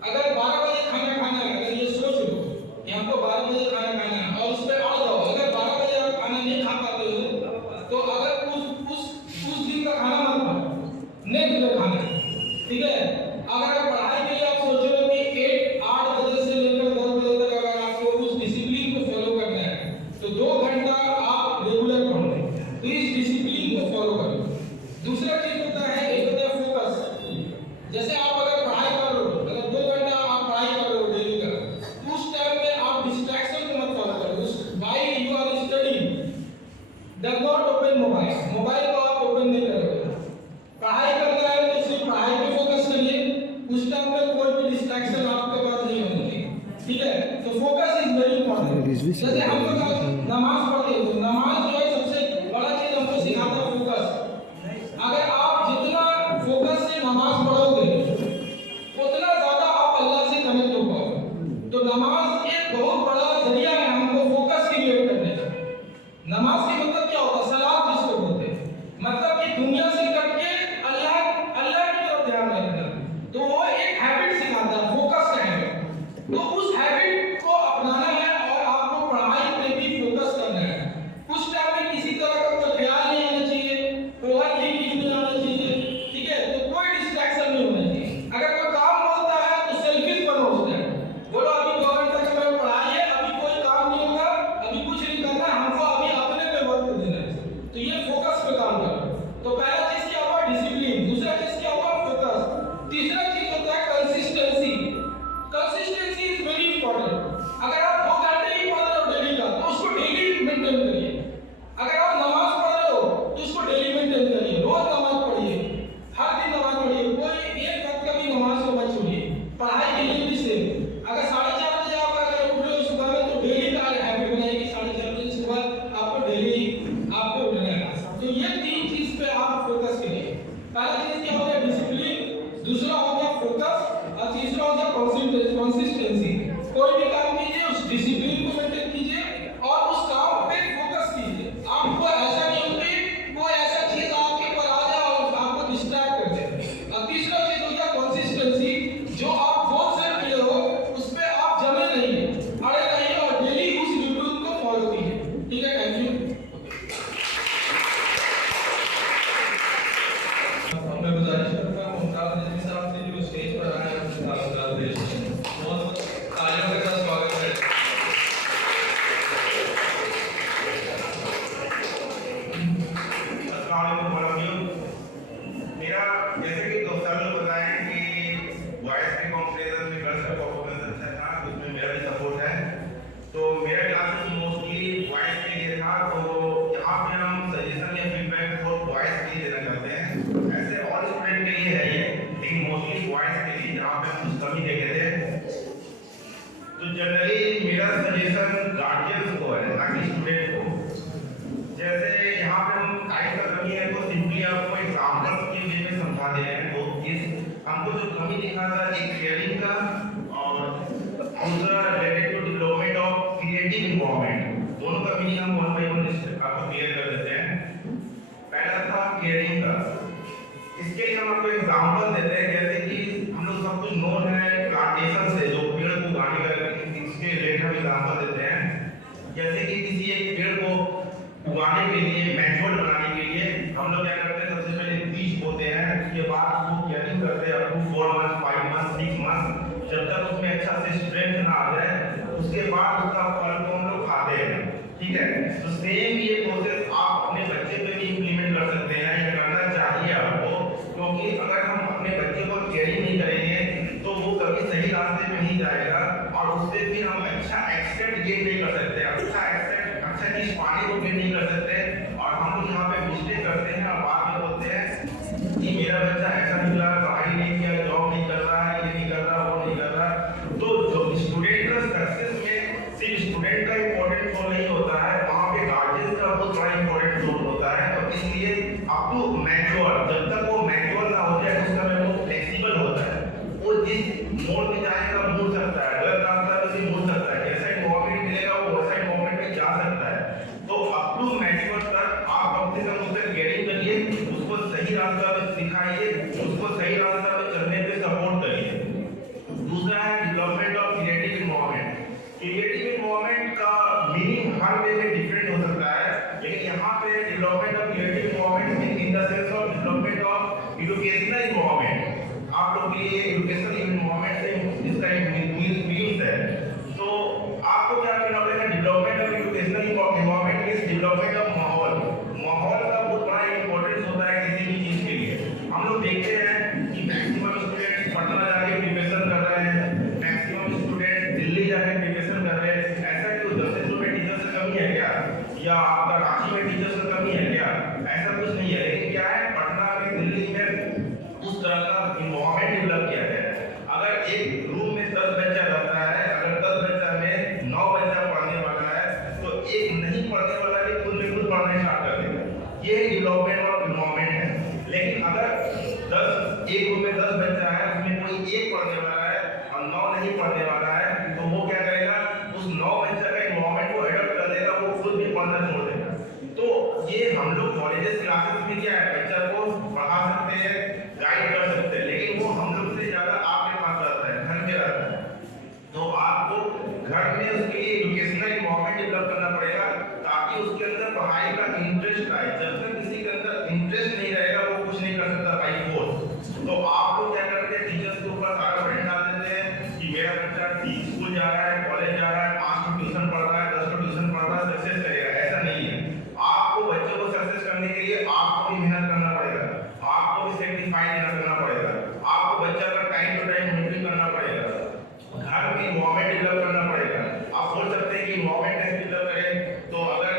अगर 12 बजे खाना खाना है, अगर ये सोच लो कि हमको 12 बजे खाना खाना है और उस पर अड़ दो, अगर 12 बजे आप खाना नहीं खा पाते हो तो अगर उस दिन का खाना मत खाओ, नेक्स्ट डे खाना, ठीक है। अगर आप पढ़ाई के लिए आप सोच रहे हो कि 8 बजे से लेकर 10 बजे तक अगर आपको उस डिसिप्लिन को फॉलो करना है तो 2 घंटा आप रेगुलर पढ़ो, तो इस डिसिप्लिन को फॉलो करो। दूसरा चीज होता है, एक होता है फोकस। जैसे आप अगर पढ़ाई कर रहे हो, अगर 2 घंटा आप पढ़ाई कर रहे हो डेली का, उस टाइम में आप डिस्ट्रैक्शन को मत फॉलो करो। While you are studying, do not open mobile को आप ओपन नहीं करोगे। पढ़ाई करना है तो सिर्फ पढ़ाई पे फोकस करिए, उस टाइम में कोई भी डिस्ट्रैक्शन आपके पास नहीं होनी चाहिए, ठीक है। तो फोकस इज वेरी इंपॉर्टेंट। जैसे हम लोग नमाज पढ़ते हैं तो नमाज जो है सबसे बड़ा चीज हमको सिखाता है फोकस। अगर आप जितना फोकस से नमाज पढ़ोगे उतना ज्यादा आप अल्लाह से कनेक्ट हो पाओगे। तो नमाज एक बहुत बड़ा जरिया है हमको फोकस क्रिएट करने का। नमाज के मतलब क्या होता है? सलात जिसको बोलते हैं, मतलब कि दुनिया से कट के अल्लाह की तरफ ध्यान रखना। तो वो एक हैबिट सिखाता है, फोकस का हैबिट। तो उस हैबिट को अपनाना है और आपको पढ़ाई पे भी फोकस करना है। उस टाइम में किसी तरह का कोई ख्याल नहीं आना चाहिए, ओवर थिंकिंग नहीं आना चाहिए, ठीक है। तो कोई डिस्ट्रैक्शन नहीं होना चाहिए। अगर कोई काम बोलता है तो सेल्फिश बनो उस टाइम, बोलो अभी 2 घंटा का मैं पढ़ाई है, अभी कोई काम नहीं होगा, अभी कुछ नहीं करना है, हमको अभी अपने पे वक्त देना है। तो ये फोकस पे काम करो। तो पहला चीज क्या हुआ? डिसिप्लिन। दूसरा चीज क्या हुआ? फोकस। लेकिन मोस्टली बॉयज के लिए जहाँ पे हम कुछ कमी देखे थे। तो जनरली मेरा सजेशन गार्जियंस को है, ना कि स्टूडेंट को। जैसे यहाँ पे हम टाइम का कमी है तो सिंपली आपको एग्जाम्पल्स के वे में समझा दे रहे हैं। तो इस हमको जो कमी दिखा था एक शेयरिंग का और दूसरा related to development of creative environment, दोनों का मीनिंग हम वन बाय वन आपको क्लियर कर देते हैं। पहला था केयरिंग का, इसके लिए हम आपको एग्जांपल देते हैं। जैसे कि हम लोग सब कुछ नोन है प्लांटेशन से, जो पेड़ को उगाने का, इसके रिलेटेड हम एग्जांपल देते हैं। जैसे कि किसी एक पेड़ को उगाने के लिए, मैच्योर बनाने के लिए हम लोग क्या करते हैं, सबसे पहले बीज बोते हैं, उसके बाद उसको केयरिंग करते हैं up to 4 month 5 month 6 month, जब तक उसमें अच्छा से स्ट्रेंथ ना आ जाए, उसके बाद उसका फल को हम लोग खाते हैं। ठीक है, तो सेम ये प्रोसेस आप अपने बच्चे पे भी इंप्लीमेंट कर सकते हैं, ये करना चाहिए आपको। क्योंकि अगर हम अपने बच्चे को केयरिंग नहीं करेंगे तो वो कभी सही रास्ते पे नहीं जाएगा और उससे फिर हम अच्छा एक्सेप्ट गेन नहीं कर सकते, अच्छा चीज पाने को गेन नहीं कर सकते। और हम लोग यहाँ पे मिस्टेक करते हैं और बाद में बोलते हैं कि मेरा बच्चा ऐसा निकला, पढ़ाई नहीं किया, जॉब नहीं कर रहा है, ये नहीं कर रहा, वो नहीं कर रहा। तो जो स्टूडेंट का सक्सेस में सिर्फ स्टूडेंट का इंपॉर्टेंट रोल नहीं होता है, वहाँ पे गार्जियन का बहुत बड़ा इंपॉर्टेंट रोल होता है। तो इसलिए अप टू मैच्योर, जब तक वो मैच्योर ना हो जाए उस समय वो फ्लेक्सिबल होता है, वो जिस मोड़ में जाएगा मुड़ सकता है, गलत रास्ता पे भी मुड़ सकता है, जैसा इन्वॉल्वमेंट मिलेगा वो वैसा इन्वॉल्वमेंट में जा सकता है। तो अप टू मैच्योर तक आप कम से कम उससे केयरिंग करिए, उसको सही रास्ता पे सिखाइए, उसको सही रास्ता पे चलने पे सपोर्ट करिए। दूसरा है development of creative involvement. Creative involvement का मीनिंग हर वे में डिफरेंट हो सकता है, लेकिन यहाँ पे development of creative involvement in the sense of development of educational involvement. आप लोग के लिए एजुकेशनल इन्वॉल्वमेंट से इसका मीनिंग है। तो आपको क्या करना पड़ेगा, development of educational involvement means development of माहौल का बहुत बड़ा इंपॉर्टेंस होता है किसी भी चीज के लिए। हम लोग देखते हैं कि मैक्सिमम स्टूडेंट पटना जाके प्रिपरेशन कर रहे हैं, मैक्सिमम स्टूडेंट दिल्ली जाके प्रिपरेशन कर रहे हैं। ऐसा क्यों? जमशेदपुर में टीचर्स की कमी है क्या, या आपका रांची में टीचर्स की कमी है क्या? ऐसा कुछ नहीं है, लेकिन क्या है, पटना में, दिल्ली में उस तरह का इन्वॉल्वमेंट डेवलप किया गया है। अगर एक रूम में 10 बच्चा रहता है, अगर 10 बच्चा में 9 बच्चा पढ़ने वाला है, तो एक नहीं पढ़ने वाला भी खुद में खुद पढ़ना स्टार्ट कर देगा। ये डेवलपमेंट और इन्वॉल्वमेंट है। लेकिन अगर एक रूम में 10 बच्चा है, उसमें कोई एक पढ़ने वाला है और 9 नहीं पढ़ने वाला है, तो वो क्या करेगा, उस 9 बच्चा का इन्वॉल्वमेंट को एडॉप्ट कर लेगा, वो खुद भी पढ़ना छोड़ देगा। तो ये हम लोग कॉलेजेस क्लासेस में क्या है, बच्चा को पढ़ा सकते हैं, गाइड कर सकते हैं, लेकिन वो हम लोग से ज्यादा आपके पास रहता है, घर में रहता है। तो आपको घर में उसके लिए एजुकेशनल इन्वॉल्वमेंट डेवलप करना पड़ेगा, ताकि उसके अंदर पढ़ाई का इंटरेस्ट आए। जब तक किसी के अंदर इंटरेस्ट नहीं रहेगा वो कुछ नहीं कर सकता बाई फोर्स। तो आप लोग क्या करते हैं, टीचर्स के ऊपर सारा बर्डन डाल देते हैं कि मेरा बच्चा स्कूल जा रहा है, कॉलेज जा रहा है, 5 ट्यूशन पढ़ रहा है, 10 ट्यूशन पढ़ रहा है, सक्सेस करेगा। ऐसा नहीं है। आपको बच्चों को सक्सेस करने के लिए आपको भी मेहनत करना पड़ेगा, आपको भी सेक्रीफाइस करना पड़ेगा, आपको बच्चा का टाइम टू टाइम मॉनिटरिंग करना पड़ेगा, घर में इन्वॉल्वमेंट डेवलप करना पड़ेगा। आप बोल सकते हैं कि इन्वॉल्वमेंट कैसे डेवलप करें, तो अगर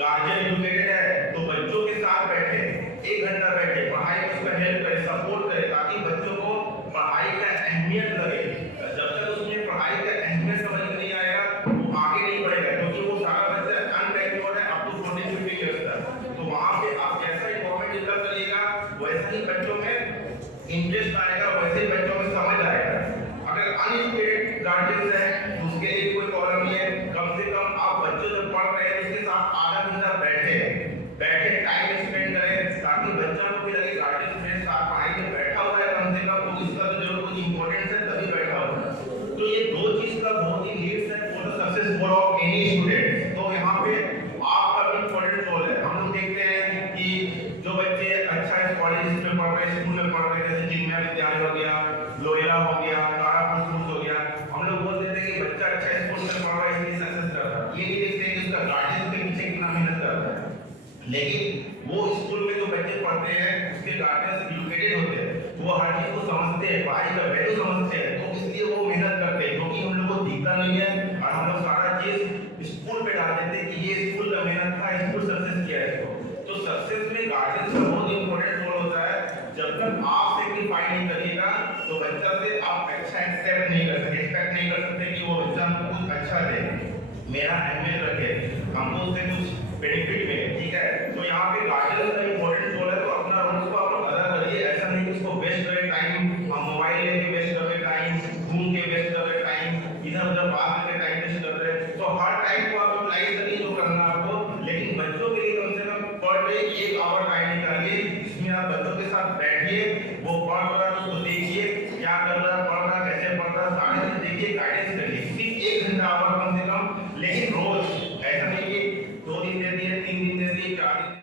गार्जियन एजुकेटेड है तो बच्चों के साथ बैठे 1 घंटा बैठे, पढ़ाई में उसका हेल्प करे, सपोर्ट करे, ताकि बच्चों को पढ़ाई का अहमियत लगे। जब तक उसमें पढ़ाई का अहमियत समझ में नहीं आएगा वो आगे नहीं बढ़ेगा, क्योंकि वो सारा बच्चा अनमैच्योर्ड है अप टू 14-15 ईयर्स तक। तो वहाँ पे आप जैसा इन्वॉल्वमेंट डेवलप करिएगा वैसे ही बच्चों में इंटरेस्ट आएगा, वैसे ही बच्चों में समझ आएगा। अगर अनएजुकेटेड गार्जियंस है तो उसके लिए कोई प्रॉब्लम नहीं है। कम से कम आप बच्चों जब पढ़ रहे हैं उसके साथ आधा घंटा बैठे टाइम स्पेंड करें, ताकि बच्चा को भी लगे गार्जियन मेरे साथ पढ़ाई में बैठा हुआ है, कम से कम वो इसका तो जरूर कुछ इंपॉर्टेंस है तभी बैठा हुआ है। तो ये दो चीज का बहुत ही नीड्स है for the success of any student. तो यहाँ पे आपका भी इंपॉर्टेंट रोल है। हम लोग देखते हैं कि जो बच्चे अच्छा कॉलेज में पढ़ रहे हैं, स्कूल में पढ़ रहे हैं, जैसे जिनमें विद्यालय हो गया, लोहिया हो गया, तारापुर हो गया, हम लोग बोल देते हैं कि बच्चा अच्छा स्कूल में पढ़ रहा है इसलिए सक्सेस कर रहा है। ये नहीं देखते हैं कि उसका गार्जियन के पीछे कितना मेहनत कर रहा है। लेकिन वो स्कूल में जो बच्चे पढ़ते हैं उसके गार्जियन एजुकेटेड होते हैं, वो हर चीज को समझते हैं, पढ़ाई का वैल्यू समझते हैं, तो इसलिए वो मेहनत करते हैं। क्योंकि हम लोग को दिखता नहीं है और हम लोग सारा चीज स्कूल पे डाल देते हैं कि ये स्कूल का मेहनत था, स्कूल सक्सेस किया है इसको। तो सक्सेस में गार्जियन का बहुत इंपॉर्टेंट रोल होता है। जब तक आप सेक्रीफाई नहीं करिएगा एक्सेप्ट नहीं कर सकते, एक्सपेक्ट नहीं कर सकते कि वो बच्चा हमको कुछ अच्छा दे, मेरा अहमियत रखे, हमको उससे कुछ बेनिफिट मिले, ठीक है। तो यहाँ पे गार्जियन का इम्पोर्टेंट रोल है, तो अपना रोल को आप लोग अदा करिए। ऐसा नहीं कि उसको वेस्ट करें टाइम, हम मोबाइल लेके वेस्ट कर रहे टाइम, घूम के वेस्ट कर रहे टाइम, इधर उधर बात करके टाइम वेस्ट कर रहे हैं। तो हर टाइम को आप यूटिलाइज करिए जो करना है आपको, लेकिन बच्चों के लिए कम से कम पर डे 1 आवर टाइम निकालिए, जिसमें आप बच्चों के साथ बैठिए, वो पढ़ रहा है उसको देखिए,